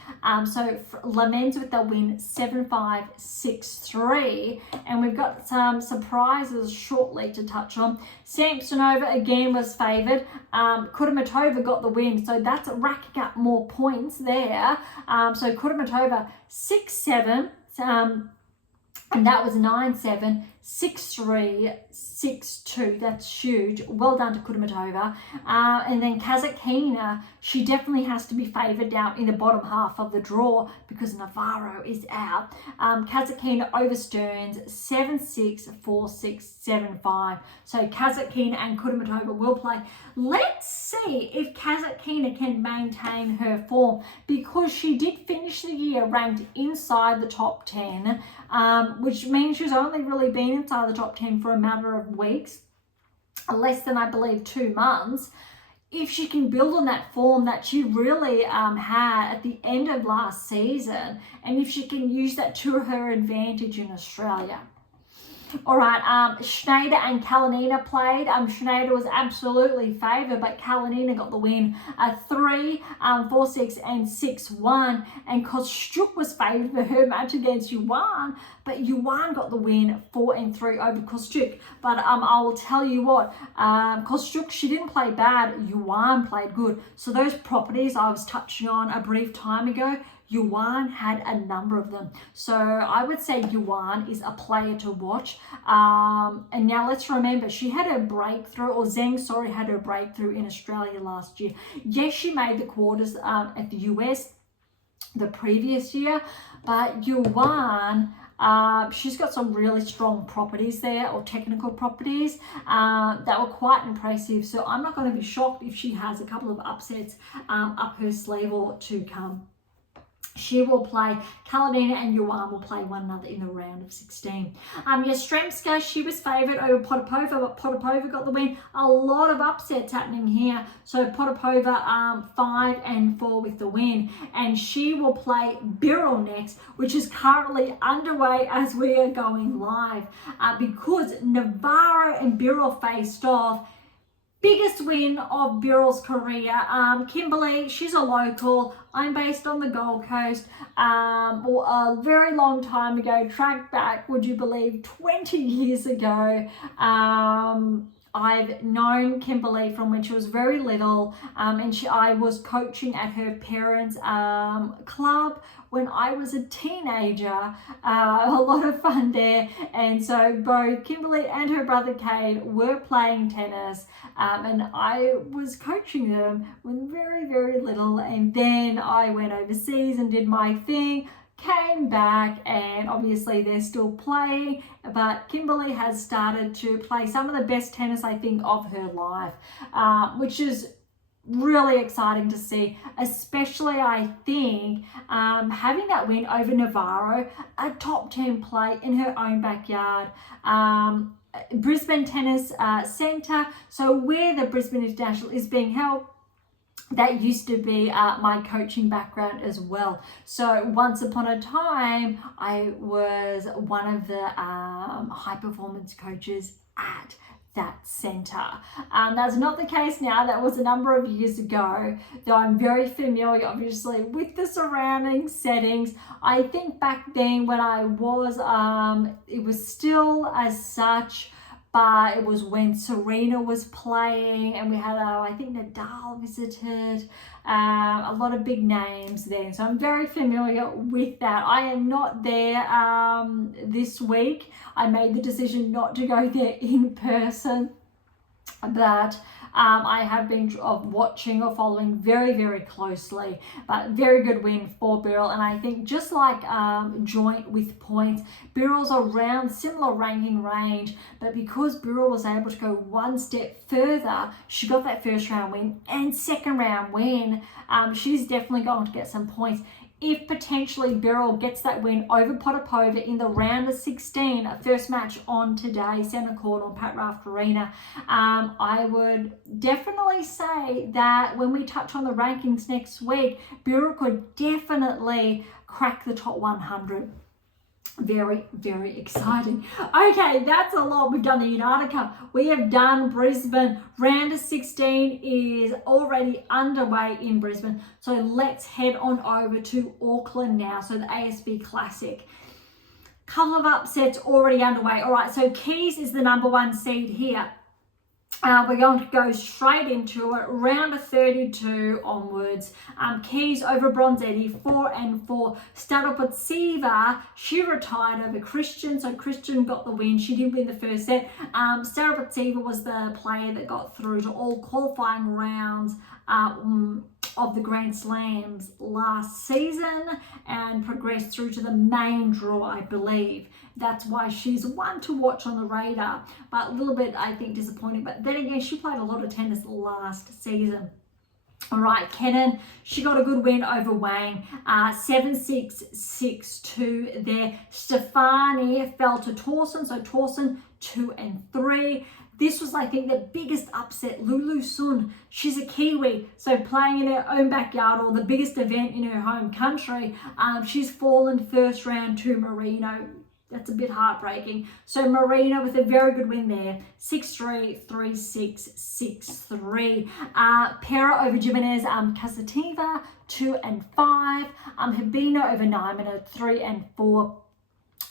So Lamens with the win 7-5, 6-3. And we've got some surprises shortly to touch on. Samsonova again was favoured. Kudermetova got the win. So that's racking up more points there. So Kudermetova 6-7. And that was 9-7, 6-3, 6-2. That's huge. Well done to Kudermetova. And then Kazatkina, she definitely has to be favoured down in the bottom half of the draw because Navarro is out. Kazatkina over Stearns, 7-6, 4-6, 7-5. So Kazatkina and Kudermetova will play. Let's see if Kazatkina can maintain her form, because she did finish the year ranked inside the top 10, which means she's only really been inside the top 10 for a matter of weeks, less than, I believe, 2 months. If she can build on that form that she really had at the end of last season, and if she can use that to her advantage in Australia. All right, Schneider and Kalinina played. Schneider was absolutely favoured, but Kalinina got the win 3, 4-6, and 6-1. And Kostyuk was favoured for her match against Yuan, but Yuan got the win 4-3 over Kostyuk. But I will tell you what, Kostyuk, she didn't play bad. Yuan played good. So those properties I was touching on a brief time ago, Yuan had a number of them. So I would say Yuan is a player to watch. And now let's remember, she had her breakthrough, or Zheng, sorry, had her breakthrough in Australia last year. Yes, she made the quarters at the US the previous year, but Yuan, she's got some really strong properties there, or technical properties that were quite impressive. So I'm not going to be shocked if she has a couple of upsets up her sleeve or to come. She will play Kaladina, and Yuan will play one another in the round of 16. Yastremska, she was favoured over Potapova, but Potapova got the win. A lot of upsets happening here. So Potapova 5-4 with the win. And she will play Birrell next, which is currently underway as we are going live. Because Navarro and Birrell faced off. Biggest win of Birrell's career. Kimberly, she's a local. I'm based on the Gold Coast. A very long time ago, track back, would you believe, 20 years ago. I've known Kimberly from when she was very little, and I was coaching at her parents' club when I was a teenager. A lot of fun there, and so both Kimberly and her brother Cade were playing tennis, and I was coaching them when very, very little, and then I went overseas and did my thing. Came back, and obviously they're still playing, but Kimberly has started to play some of the best tennis, I think, of her life, which is really exciting to see, especially I think having that win over Navarro, a top 10 play in her own backyard. Brisbane Tennis Centre, so where the Brisbane International is being held, that used to be my coaching background as well. So once upon a time, I was one of the high performance coaches at that centre. That's not the case now. That was a number of years ago, though I'm very familiar, obviously, with the surrounding settings. I think back then when I was, it was still as such, but it was when Serena was playing, and we had, I think Nadal visited, a lot of big names then. So I'm very familiar with that. I am not there this week. I made the decision not to go there in person, but I have been watching or following very, very closely, but very good win for Birrell. And I think just like joint with points, Birrell's around similar ranking range, but because Birrell was able to go one step further, she got that first round win and second round win. She's definitely going to get some points. If potentially Birrell gets that win over Potapova in the round of 16, first match on today, centre court on Pat Raft Arena, I would definitely say that when we touch on the rankings next week, Birrell could definitely crack the top 100. Very, very exciting. Okay, that's a lot. We've done the United Cup. We have done Brisbane. Round of 16 is already underway in Brisbane. So let's head on over to Auckland now. So the ASB Classic. Couple of upsets already underway. All right, so Keys is the number 1 seed here. We're going to go straight into it. Round of 32 onwards. Keys over Bronzetti, 4-4. Staropotseva, she retired over Christian, so Christian got the win. She did win the first set. Staropotseva was the player that got through to all qualifying rounds of the Grand Slams last season and progressed through to the main draw, I believe. That's why she's one to watch on the radar, but a little bit, I think, disappointing. But then again, she played a lot of tennis last season. All right, Kenin, she got a good win over Wang, 7-6, 6-2 there. Stefani fell to Torsen, so Torsen 2-3. This was, I think, the biggest upset. Lulu Sun, she's a Kiwi, so playing in her own backyard or the biggest event in her home country, she's fallen first round to Marino. That's a bit heartbreaking. So Marino with a very good win there. 6-3, 3-6, 6-3. Pera over Jimenez, Kasativa, 2-5. Habino over Nyman, 3-4.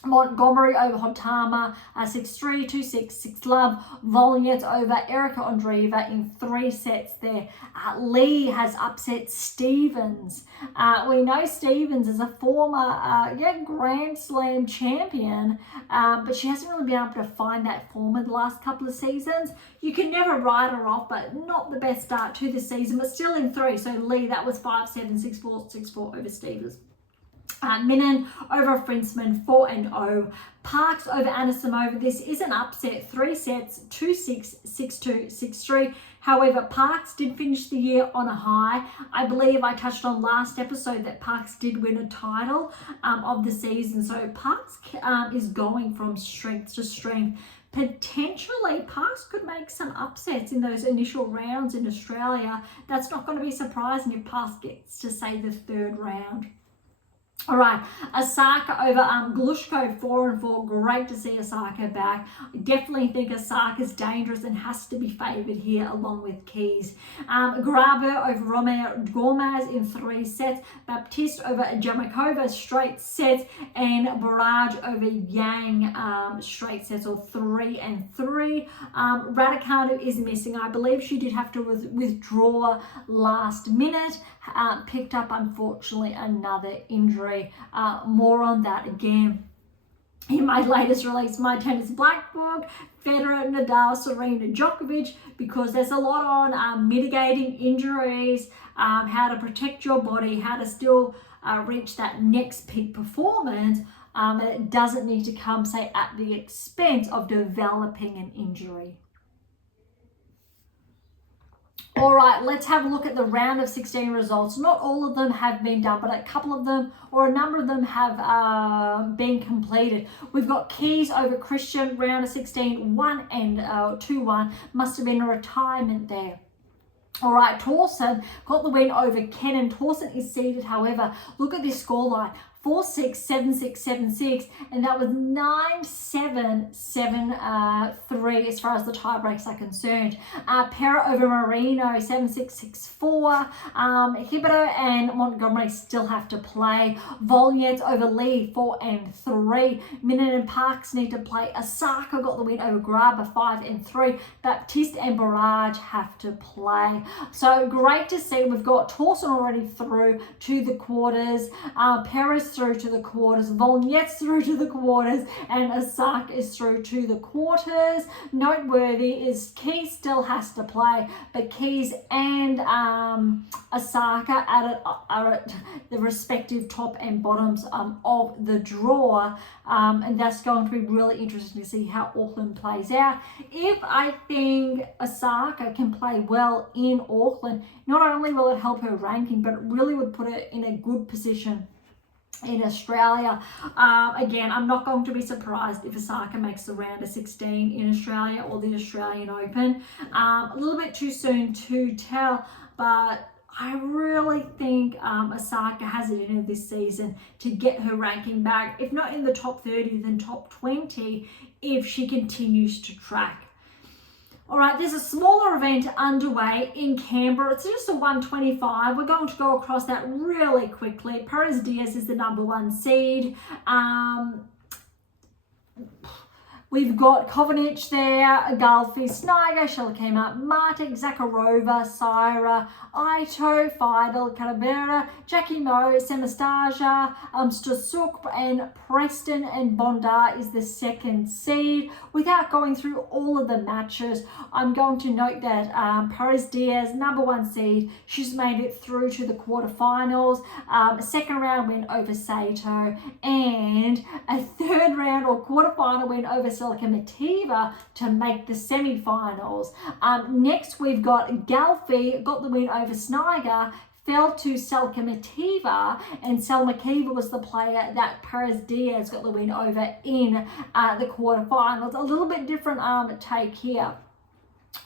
Montgomery over Hontama, 6-3, 2-6, 6-love. Volnyets over Erica Andreeva in 3 sets there. Lee has upset Stevens. We know Stevens is a former Grand Slam champion, but she hasn't really been able to find that form in the last couple of seasons. You can never write her off, but not the best start to the season, but still in 3. So Lee, that was 5-7, 6-4, 6-4 over Stevens. Minen over Frinsman 4-0. Parks over Anisimova. This is an upset, 3 sets, 2-6, 6-2, 6-3. However, Parks did finish the year on a high. I believe I touched on last episode that Parks did win a title of the season. So Parks is going from strength to strength. Potentially, Parks could make some upsets in those initial rounds in Australia. That's not going to be surprising if Parks gets to, say, the 3rd round. All right, Osaka over Glushko 4-4. Great to see Osaka back. I definitely think Osaka's dangerous and has to be favoured here along with Keys. Grabo over Romeo Gormaz in 3 sets. Baptiste over Jamakova straight sets. And Berge over Yang straight sets, or 3-3. Raducanu is missing. I believe she did have to withdraw last minute. Picked up, unfortunately, another injury. More on that again in my latest release, My Tennis Black Book, Federer, Nadal, Serena Djokovic, because there's a lot on mitigating injuries, how to protect your body, how to still reach that next peak performance. And it doesn't need to come, say, at the expense of developing an injury. All right, let's have a look at the round of 16 results. Not all of them have been done, but a couple of them, or a number of them, have been completed. We've got Keys over Christian, round of 16, 2-1. Must have been a retirement there. All right, Towson got the win over Kennan. Towson is seeded, however. Look at this scoreline. 4-6, 7-6, 7-6, and that was 9-7, 7-3 as far as the tie breaks are concerned. Pera over Marino, 7-6, 6-4. Hibito and Montgomery still have to play. Volnets over Lee, 4-3. Minen and Parks need to play. Osaka got the win over Graba, 5-3. Baptiste and Berge have to play. So great to see. We've got Towson already through to the quarters. Pera's through to the quarters, Volnets through to the quarters, and Osaka is through to the quarters. Noteworthy is Keys still has to play, but Keys and Osaka are at the respective top and bottoms of the draw, and that's going to be really interesting to see how Auckland plays out. If I think Osaka can play well in Auckland, not only will it help her ranking, but it really would put her in a good position in Australia. Again, I'm not going to be surprised if Osaka makes the round of 16 in Australia or the Australian Open. A little bit too soon to tell, but I really think Osaka has it in her this season to get her ranking back, if not in the top 30, then top 20, if she continues to track. All right, there's a smaller event underway in Canberra. It's just a 125. We're going to go across that really quickly. Perez Diaz is the #1 seed. We've got Kovanic there, Agalfi, Sniger, Shelikema, Martic, Zakharova, Syra, Ito, Fidel, Canberra, Jackie Moe, Semastaja, Stasuk, and Preston and Bondar is the 2nd seed. Without going through all of the matches, I'm going to note that Perez Diaz, #1 seed, she's made it through to the quarterfinals. 2nd round win over Sato, and a 3rd round or quarterfinal win over Selikamateva to make the semi-finals. Next, we've got Galfi, got the win over Sniger, fell to Selikamateva, and Selmakiva was the player that Perez Diaz got the win over in the quarterfinals. A little bit different take here.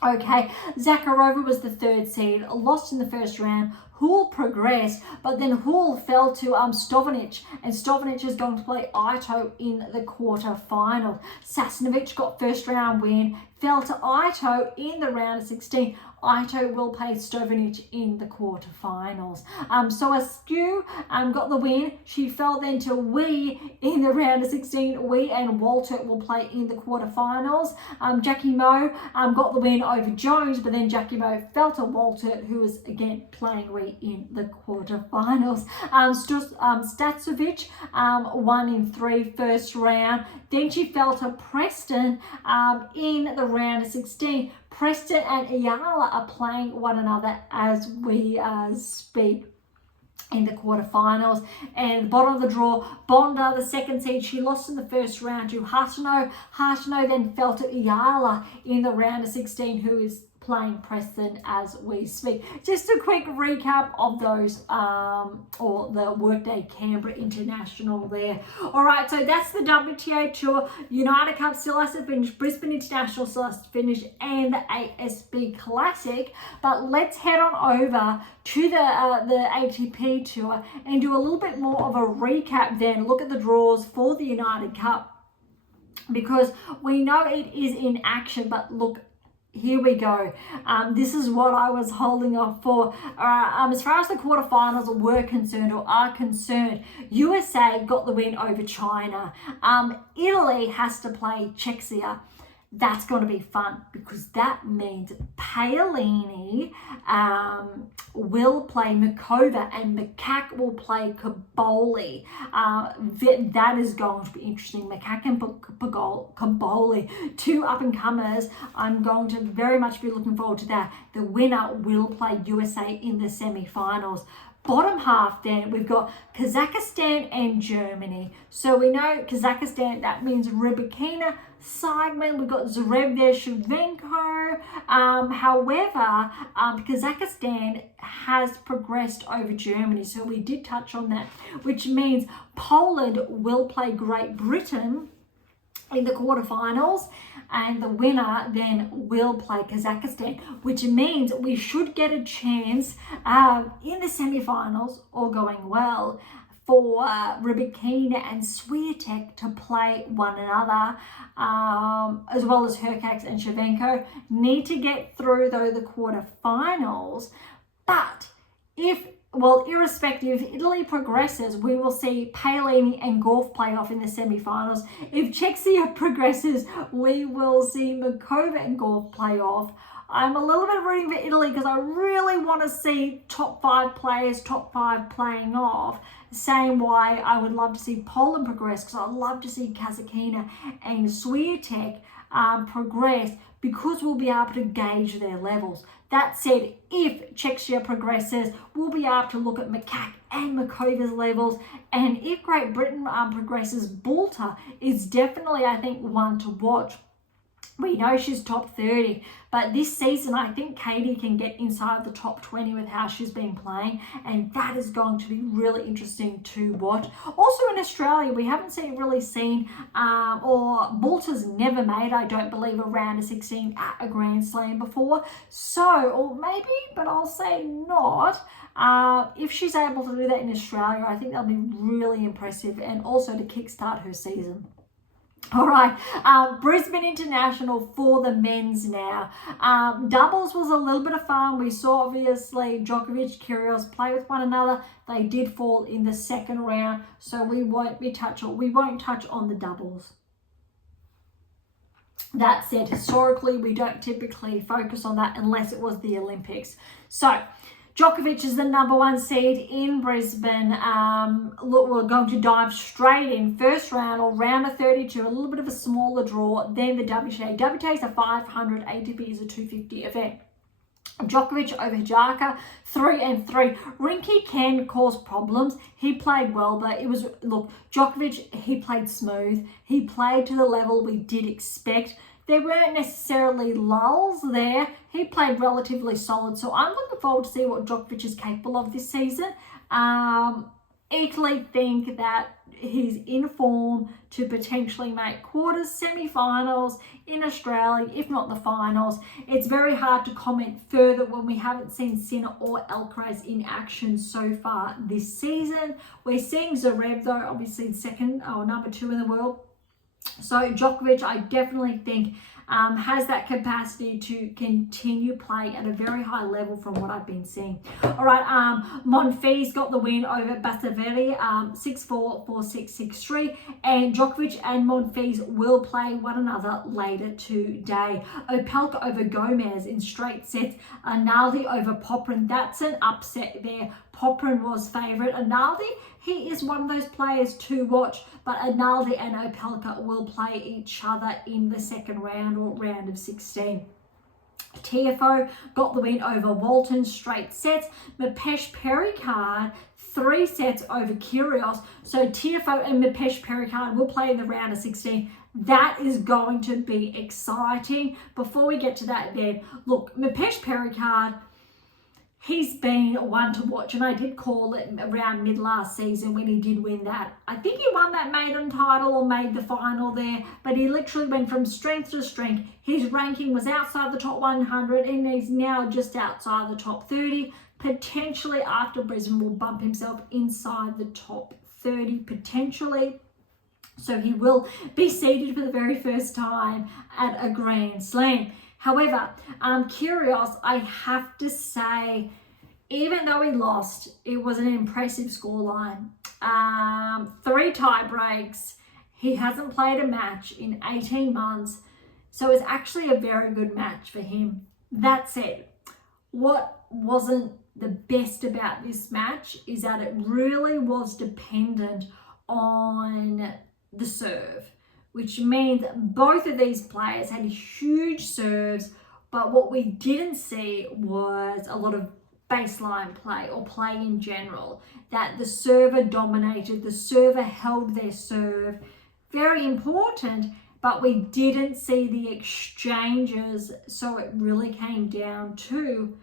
Okay, Zakharova was the 3rd seed, lost in the 1st round. Hull progressed, but then Hull fell to Stovanic, and Stovanic is going to play Ito in the quarterfinal. Sasnovich got 1st round win, fell to Ito in the round of 16. Ito will play Stovanic in the quarterfinals. So Askew got the win. She fell then to Wee in the round of 16. Wee and Walter will play in the quarterfinals. Jackie Moe got the win over Jones, but then Jackie Moe fell to Walter, who was again playing Wee in the quarterfinals. Statsovic won in 3 1st round. Then she fell to Preston in the round of 16. Preston and Ayala are playing one another as we speak. in the quarterfinals. And the bottom of the draw, Bonda, the second seed, she lost in the first round to Hartino. Hartino then fell to Iala in the round of 16, who is playing Preston as we speak. Just a quick recap of those, or the workday Canberra International there. All right, so that's the WTA Tour. United Cup still has to finish, Brisbane International still has to finish, and the ASB Classic. But let's head on over to the ATP Tour and do a little bit more of a recap then. Look at the draws for the United Cup, because we know it is in action, but look, here we go. This is what I was holding off for. As far as the quarterfinals were concerned, or are concerned, USA got the win over China. Italy has to play Czechia. That's going to be fun, because that means Paolini will play Makova and Makak will play Kaboli. That is going to be interesting. Makak and Kaboli, two up-and-comers. I'm going to very much be looking forward to that. The winner will play USA in the semi-finals. Bottom half then, we've got Kazakhstan and Germany. So we know Kazakhstan, that means Rybakina, Seidman, we've got Zverev there, Shevchenko. However, Kazakhstan has progressed over Germany, so we did touch on that, which means Poland will play Great Britain in the quarterfinals, and the winner then will play Kazakhstan, which means we should get a chance in the semi-finals, all going well, for Rybakina and Swiatek to play one another, as well as Hurkacz and Shevchenko. Need to get through, though, the quarterfinals. But irrespective, if Italy progresses, we will see Paolini and Gauff play off in the semi-finals. If Czechia progresses, we will see Makova and Gauff play off. I'm a little bit rooting for Italy, because I really want to see top 5 players, top 5 playing off. Same why I would love to see Poland progress, because I'd love to see Kazakhina and Swiatek progress, because we'll be able to gauge their levels. That said, if Czechia progresses, we'll be able to look at Makak and Makova's levels. And if Great Britain progresses, Balta is definitely, I think, one to watch. We know she's top 30, but this season I think Katie can get inside the top 20 with how she's been playing, and that is going to be really interesting to watch. Also in Australia, we haven't really seen, or Balta's never made, I don't believe, a round of 16 at a Grand Slam before. So, or maybe, but I'll say not. If she's able to do that in Australia, I think that'll be really impressive, and also to kickstart her season. All right, Brisbane International for the men's now. Doubles was a little bit of fun. We saw, obviously, Djokovic, Kyrgios play with one another. They did fall in the second round, so we won't touch on the doubles. That said, historically, we don't typically focus on that unless it was the Olympics. So, Djokovic is the number 1 seed in Brisbane. Look, we're going to dive straight in. First round, or round of 32, a little bit of a smaller draw. Then the WTA. WTA is a 500, ATP is a 250 event. Djokovic over Jaka, 3-3. Rinky can cause problems. He played well, but it was, look, Djokovic, he played smooth. He played to the level we did expect. There weren't necessarily lulls there. He played relatively solid. So I'm looking forward to see what Djokovic is capable of this season. Equally think that he's in form to potentially make quarters, semi-finals in Australia, if not the finals. It's very hard to comment further when we haven't seen Sinner or Alcaraz in action so far this season. We're seeing Zverev, though, obviously second or number 2 in the world. So Djokovic, I definitely think, has that capacity to continue playing at a very high level from what I've been seeing. All right, Monfils got the win over Bastaveri, 6-4, 4-6, 6-3. And Djokovic and Monfils will play one another later today. Opelka over Gomez in straight sets. Arnaldi over Poprin. That's an upset there. Poprin was favourite. Arnaldi, he is one of those players to watch, but Arnaldi and Opelka will play each other in the second round, or round of 16. TFO got the win over Walton, straight sets. Mapesh Perricard, 3 sets over Kyrgios. So Tiafoe and Mapesh Pericard will play in the round of 16. That is going to be exciting. Before we get to that then, look, Mapesh Pericard, he's been one to watch, and I did call it around mid last season when he did win that. I think he won that maiden title or made the final there, but he literally went from strength to strength. His ranking was outside the top 100 and he's now just outside the top 30. Potentially after Brisbane will bump himself inside the top 30 potentially. So he will be seeded for the very first time at a Grand Slam. However, Kyrgios, I have to say, even though he lost, it was an impressive scoreline. 3 tie breaks. He hasn't played a match in 18 months. So it's actually a very good match for him. That said, what wasn't the best about this match is that it really was dependent on the serve, which means both of these players had huge serves, but what we didn't see was a lot of baseline play or play in general, that the server dominated, the server held their serve. Very important, but we didn't see the exchanges, so it really came down to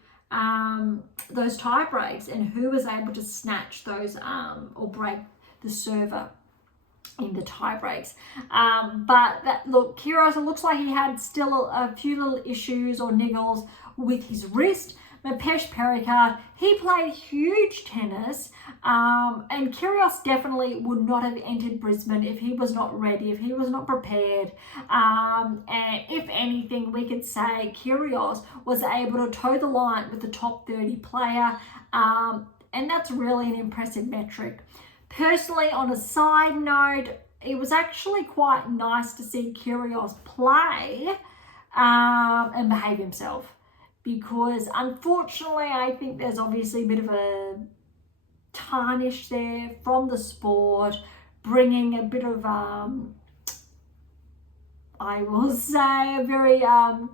those tie breaks and who was able to snatch those or break the server in the tie breaks. But that, look, Kyrgios, it looks like he had still a few little issues or niggles with his wrist. Mapesh Pericard, he played huge tennis, and Kyrgios definitely would not have entered Brisbane if he was not ready, if he was not prepared. And if anything, we could say Kyrgios was able to toe the line with the top 30 player, and that's really an impressive metric. Personally, on a side note, it was actually quite nice to see Kyrgios play and behave himself, because unfortunately I think there's obviously a bit of a tarnish there from the sport, bringing a bit of I will say very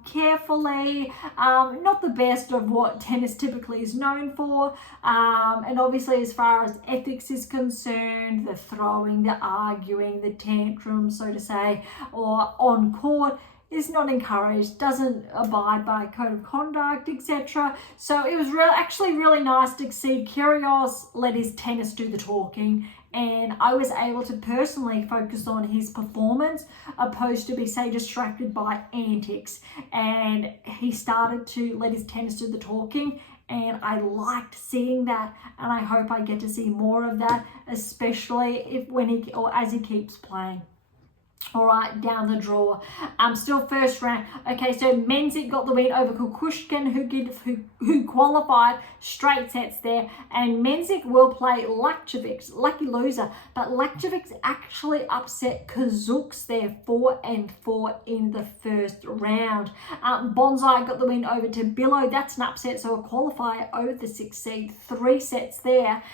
carefully, not the best of what tennis typically is known for, and obviously as far as ethics is concerned, the throwing, the arguing, the tantrum, so to say, or on court is not encouraged, doesn't abide by code of conduct, etc. So it was actually really nice to see Kyrgios let his tennis do the talking, and I was able to personally focus on his performance opposed to be, say, distracted by antics. And he started to let his tennis do the talking, and I liked seeing that, and I hope I get to see more of that, especially as he keeps playing. All right, down the draw. Still first round. Okay, so Mensik got the win over Kukushkin, who qualified straight sets there. And Mensik will play Lakjevic, lucky loser. But Lakjevic actually upset Kazuks there 4-4 in the first round. Bonsai got the win over Tabilo. That's an upset, so a qualifier over the 6th seed. 3 sets there.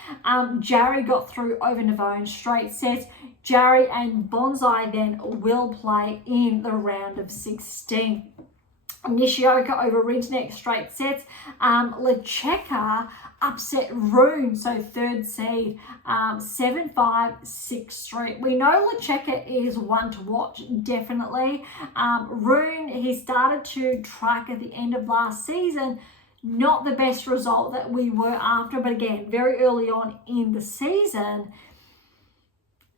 Jarry got through over Navone, straight sets. Jarry and Bonsai then will play in the round of 16. Nishioka over Rinchnek, straight sets. Lecheka upset Rune, so 3rd seed, 7-5, 6-3. We know Lecheka is one to watch, definitely. Rune, he started to track at the end of last season. Not the best result that we were after, but again, very early on in the season.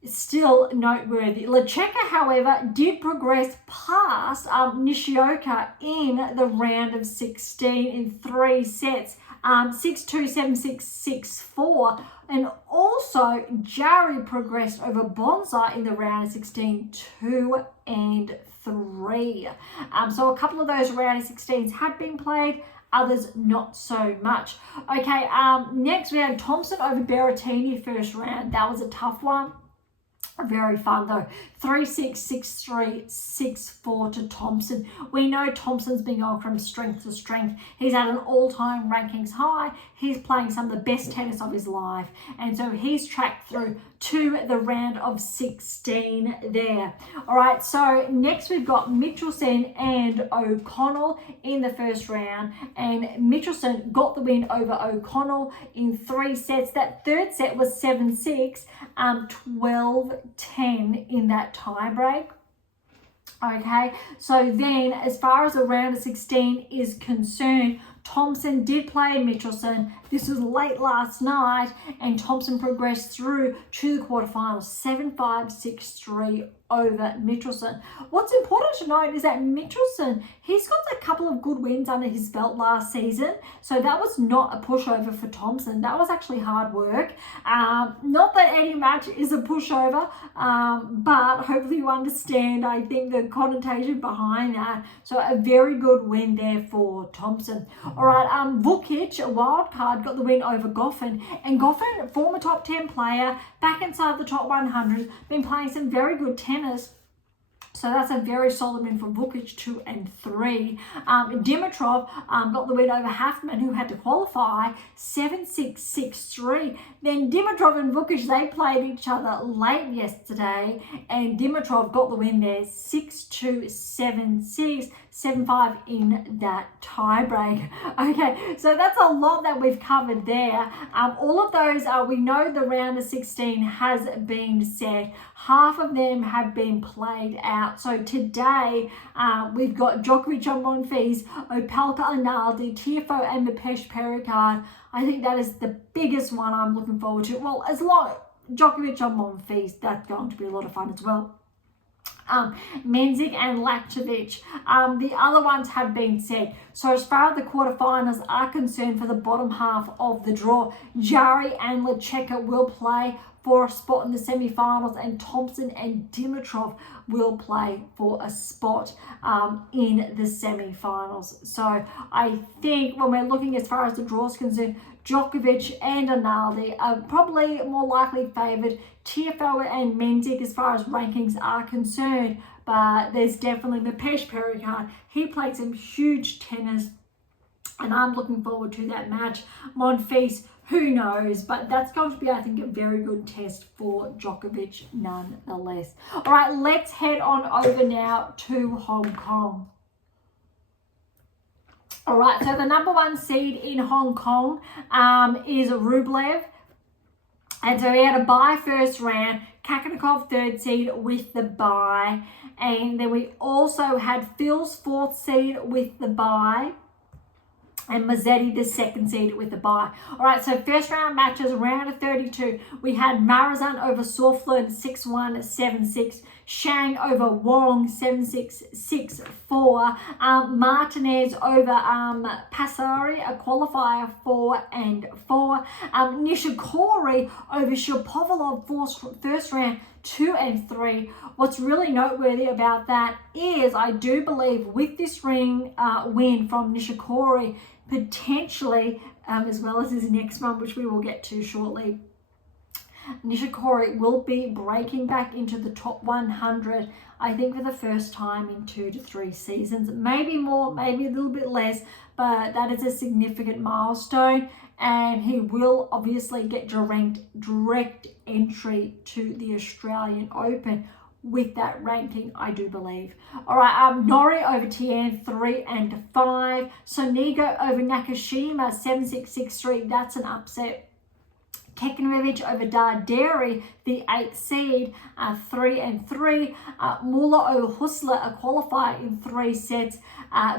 Still noteworthy. Lecheka, however, did progress past Nishioka in the round of 16 in 3 sets, 6-2, 7-6, 6-4. And also, Jarry progressed over Bonsai in the round of 16, 2 and 3. So a couple of those round of 16s had been played, others not so much. Okay, next we had Thompson over Berrettini first round. That was a tough one. Very fun though. 3-6, 6-3, 6-4 to Thompson. We know Thompson's been going from strength to strength. He's at an all-time rankings high. He's playing some of the best tennis of his life. And so he's tracked through to the round of 16 there. All right, so next we've got Michelsen and O'Connell in the first round, and Michelsen got the win over O'Connell in 3 sets. That third set was 7-6, 12-10 in that tiebreak. Okay, so then as far as the round of 16 is concerned, Thompson did play Michelsen. This was late last night, and Thompson progressed through to the quarterfinals, 7-5, 6-3 over Michelsen. What's important to note is that Michelsen, he's got a couple of good wins under his belt last season, so that was not a pushover for Thompson. That was actually hard work. Not that any match is a pushover, but hopefully you understand, I think, the connotation behind that. So a very good win there for Thompson. All right, Vukic, a wild card, got the win over Goffin. And Goffin, former top 10 player, back inside the top 100, been playing some very good tennis. So that's a very solid win for Vukic, 2 and 3. Dimitrov got the win over Halfman, who had to qualify, 7-6, 6-3. Then Dimitrov and Vukic, they played each other late yesterday, and Dimitrov got the win there, 6-2, 7-6, 7-5 in that tiebreak. Okay, so that's a lot that we've covered there. All of those, we know the round of 16 has been set. Half of them have been played out. So today, we've got Djokovic on Monfils, Opelka on Naldi, Tiafoe and Mapesh Pericard. I think that is the biggest one I'm looking forward to. Well, as long Djokovic on Monfils, that's going to be a lot of fun as well. Menzies and Lakovic. The other ones have been set. So as far as the quarterfinals are concerned, for the bottom half of the draw, Jari and Lecheka will play for a spot in the semi-finals, and Thompson and Dimitrov will play for a spot in the semi-finals. So I think when we're looking as far as the draw is concerned, Djokovic and Analdi are probably more likely favoured. Tiafoe and Menzies as far as rankings are concerned, but there's definitely Mapesh Pericard. He played some huge tennis, and I'm looking forward to that match. Monfils, who knows, but that's going to be, I think, a very good test for Djokovic nonetheless. All right, let's head on over now to Hong Kong. All right, so the number 1 seed in Hong Kong is Rublev. And so he had a bye first round, Kakanakov 3rd seed with the bye. And then we also had Phil's 4th seed with the bye, and Mazzetti the 2nd seed with the bye. All right, so first round matches, round of 32. We had Marizan over Soufflin, 6-1, 7-6. Shang over Wong, 7-6, 6-4. Martinez over Passari, a qualifier, 4-4. Nishikori over Shapovalov, first round, 2-3. What's really noteworthy about that is I do believe with this win from Nishikori, potentially, as well as his next one, which we will get to shortly, Nishikori will be breaking back into the top 100, I think, for the first time in 2 to 3 seasons. Maybe more, maybe a little bit less, but that is a significant milestone, and he will obviously get direct entry to the Australian Open with that ranking, I do believe. All right, Nori over Tian, 3-5. Sonigo over Nakashima, 7-6, 6-3. That's an upset. Kekinovic over Darderi, the 8th seed, 3-3. Muller over Hustler, a qualifier in 3 sets.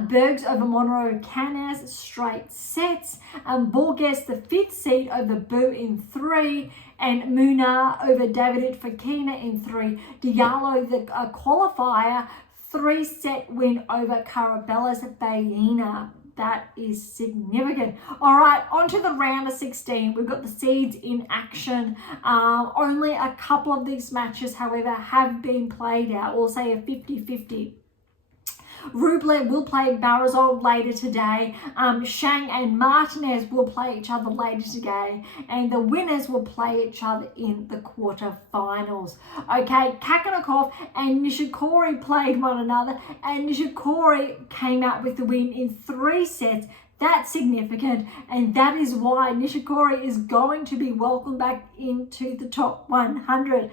Berge over Monroe Canas, straight sets. Borges, the 5th seed, over Boo in 3. And Munar over David Fekina in 3. Diallo, the qualifier, 3-set win over Carabella's Bayina. That is significant. All right, on to the round of 16. We've got the seeds in action. Only a couple of these matches, however, have been played out. We'll say a 50-50. Rublev will play Barazov later today. Shang and Martinez will play each other later today. And the winners will play each other in the quarterfinals. Okay, Kakanakov and Nishikori played one another. And Nishikori came out with the win in 3 sets, That's significant, and that is why Nishikori is going to be welcomed back into the top 100.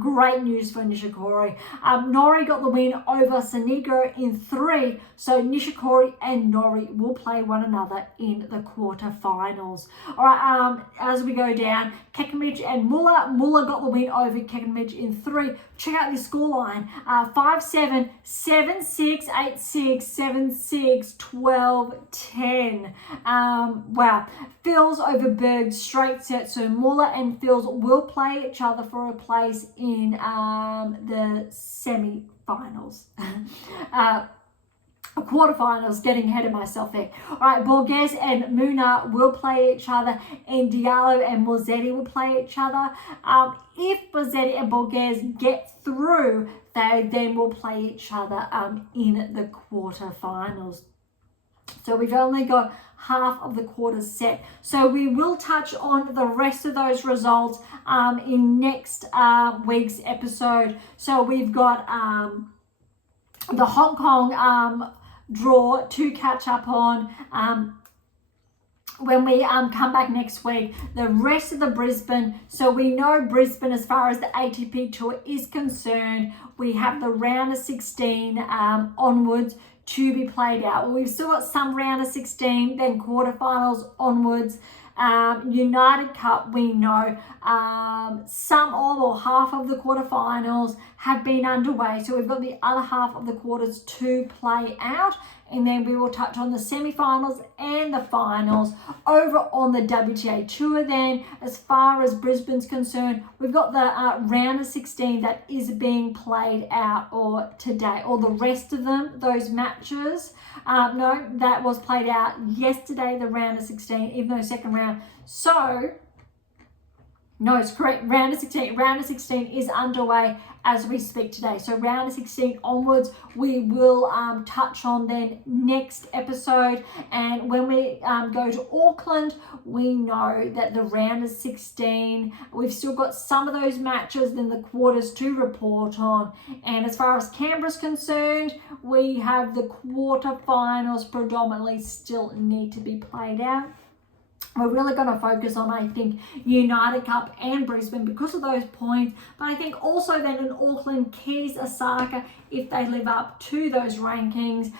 Great news for Nishikori. Nori got the win over Sanigo in 3, so Nishikori and Nori will play one another in the quarterfinals. All right, as we go down, Kekmich and Muller. Muller got the win over Kekmich in 3. Check out this scoreline: 5-7, 7-6, 8-6, 7-6, 12-10. Wow. Fils over Berge, straight set. So Muller and Fils will play each other for a place in the semi-finals. Quarterfinals, getting ahead of myself there. All right, Borges and Muna will play each other, and Diallo and Morzetti will play each other. If Morzetti and Borges get through, they then will play each other in the quarterfinals. So we've only got half of the quarters set. So we will touch on the rest of those results in next week's episode. So we've got the Hong Kong draw to catch up on when we come back next week. The rest of the Brisbane, so we know Brisbane as far as the ATP Tour is concerned, we have the round of 16 onwards to be played out. Well, we've still got some round of 16, then quarterfinals onwards. United Cup, we know some or half of the quarterfinals have been underway, so we've got the other half of the quarters to play out, and then we will touch on the semi-finals and the finals over on the WTA Tour. Then, as far as Brisbane's concerned, we've got the round of 16 that is being played out or today, or the rest of them, those matches. No, that was played out yesterday, the round of 16, even though second round. So, no, it's correct. Round of 16. Round of 16 is underway as we speak today. So round of 16 onwards, we will touch on then next episode. And when we go to Auckland, we know that the round of 16, we've still got some of those matches, then the quarters to report on. And as far as Canberra's concerned, we have the quarterfinals predominantly still need to be played out. We're really going to focus on, I think, United Cup and Brisbane because of those points. But I think also then in Auckland, Keys, Osaka, if they live up to those rankings,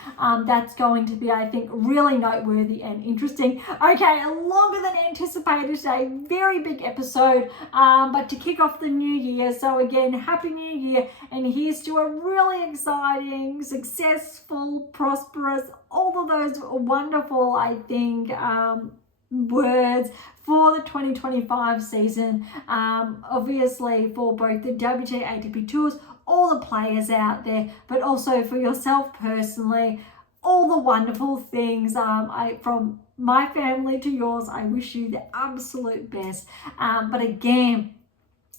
that's going to be, I think, really noteworthy and interesting. Okay, longer than anticipated today. Very big episode, but to kick off the new year. So again, Happy New Year. And here's to a really exciting, successful, prosperous, all of those wonderful, I think, words for the 2025 season, obviously for both the WTA ATP Tours, all the players out there, but also for yourself personally, all the wonderful things. From my family to yours, I wish you the absolute best. But again,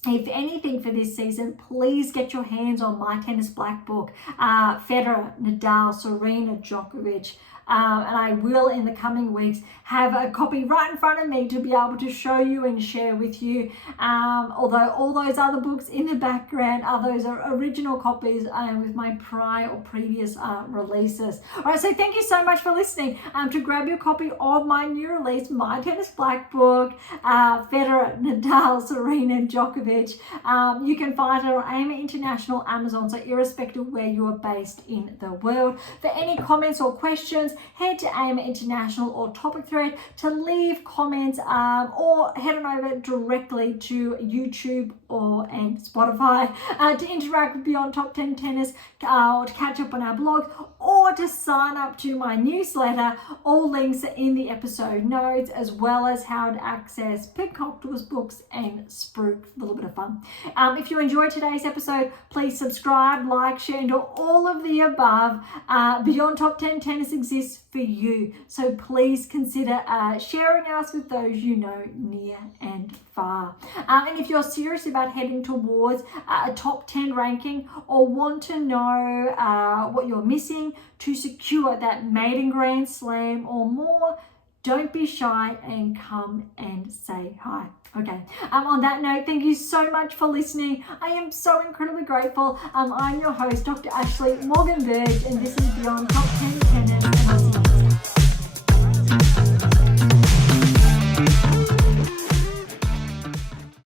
if anything for this season, please get your hands on my tennis black book. Federer, Nadal, Serena Djokovic. And I will in the coming weeks have a copy right in front of me to be able to show you and share with you. Although all those other books in the background are those original copies with my prior or previous releases. All right, so thank you so much for listening. To grab your copy of my new release, My Tennis Black Book, Federer, Nadal, Serena Djokovic, you can find it on AM8 International, Amazon, so irrespective of where you are based in the world. For any comments or questions, head to AM8 International or topic thread to leave comments, or head on over directly to YouTube and Spotify to interact with Beyond Top 10 Tennis, or to catch up on our blog, or to sign up to my newsletter. All links are in the episode notes, as well as how to access Pink Octopus books and Spruik, a little bit of fun. If you enjoyed today's episode, please subscribe, like, share, and do all of the above. Beyond Top 10 Tennis exists for you, so please consider sharing us with those you know near and far. And if you're serious about heading towards a top 10 ranking, or want to know what you're missing to secure that maiden Grand Slam or more, don't be shy and come and say hi. Okay, on that note, thank you so much for listening. I am so incredibly grateful. I'm your host, Dr. Ashley Morgan Berge, and this is Beyond Top 10 Tennis.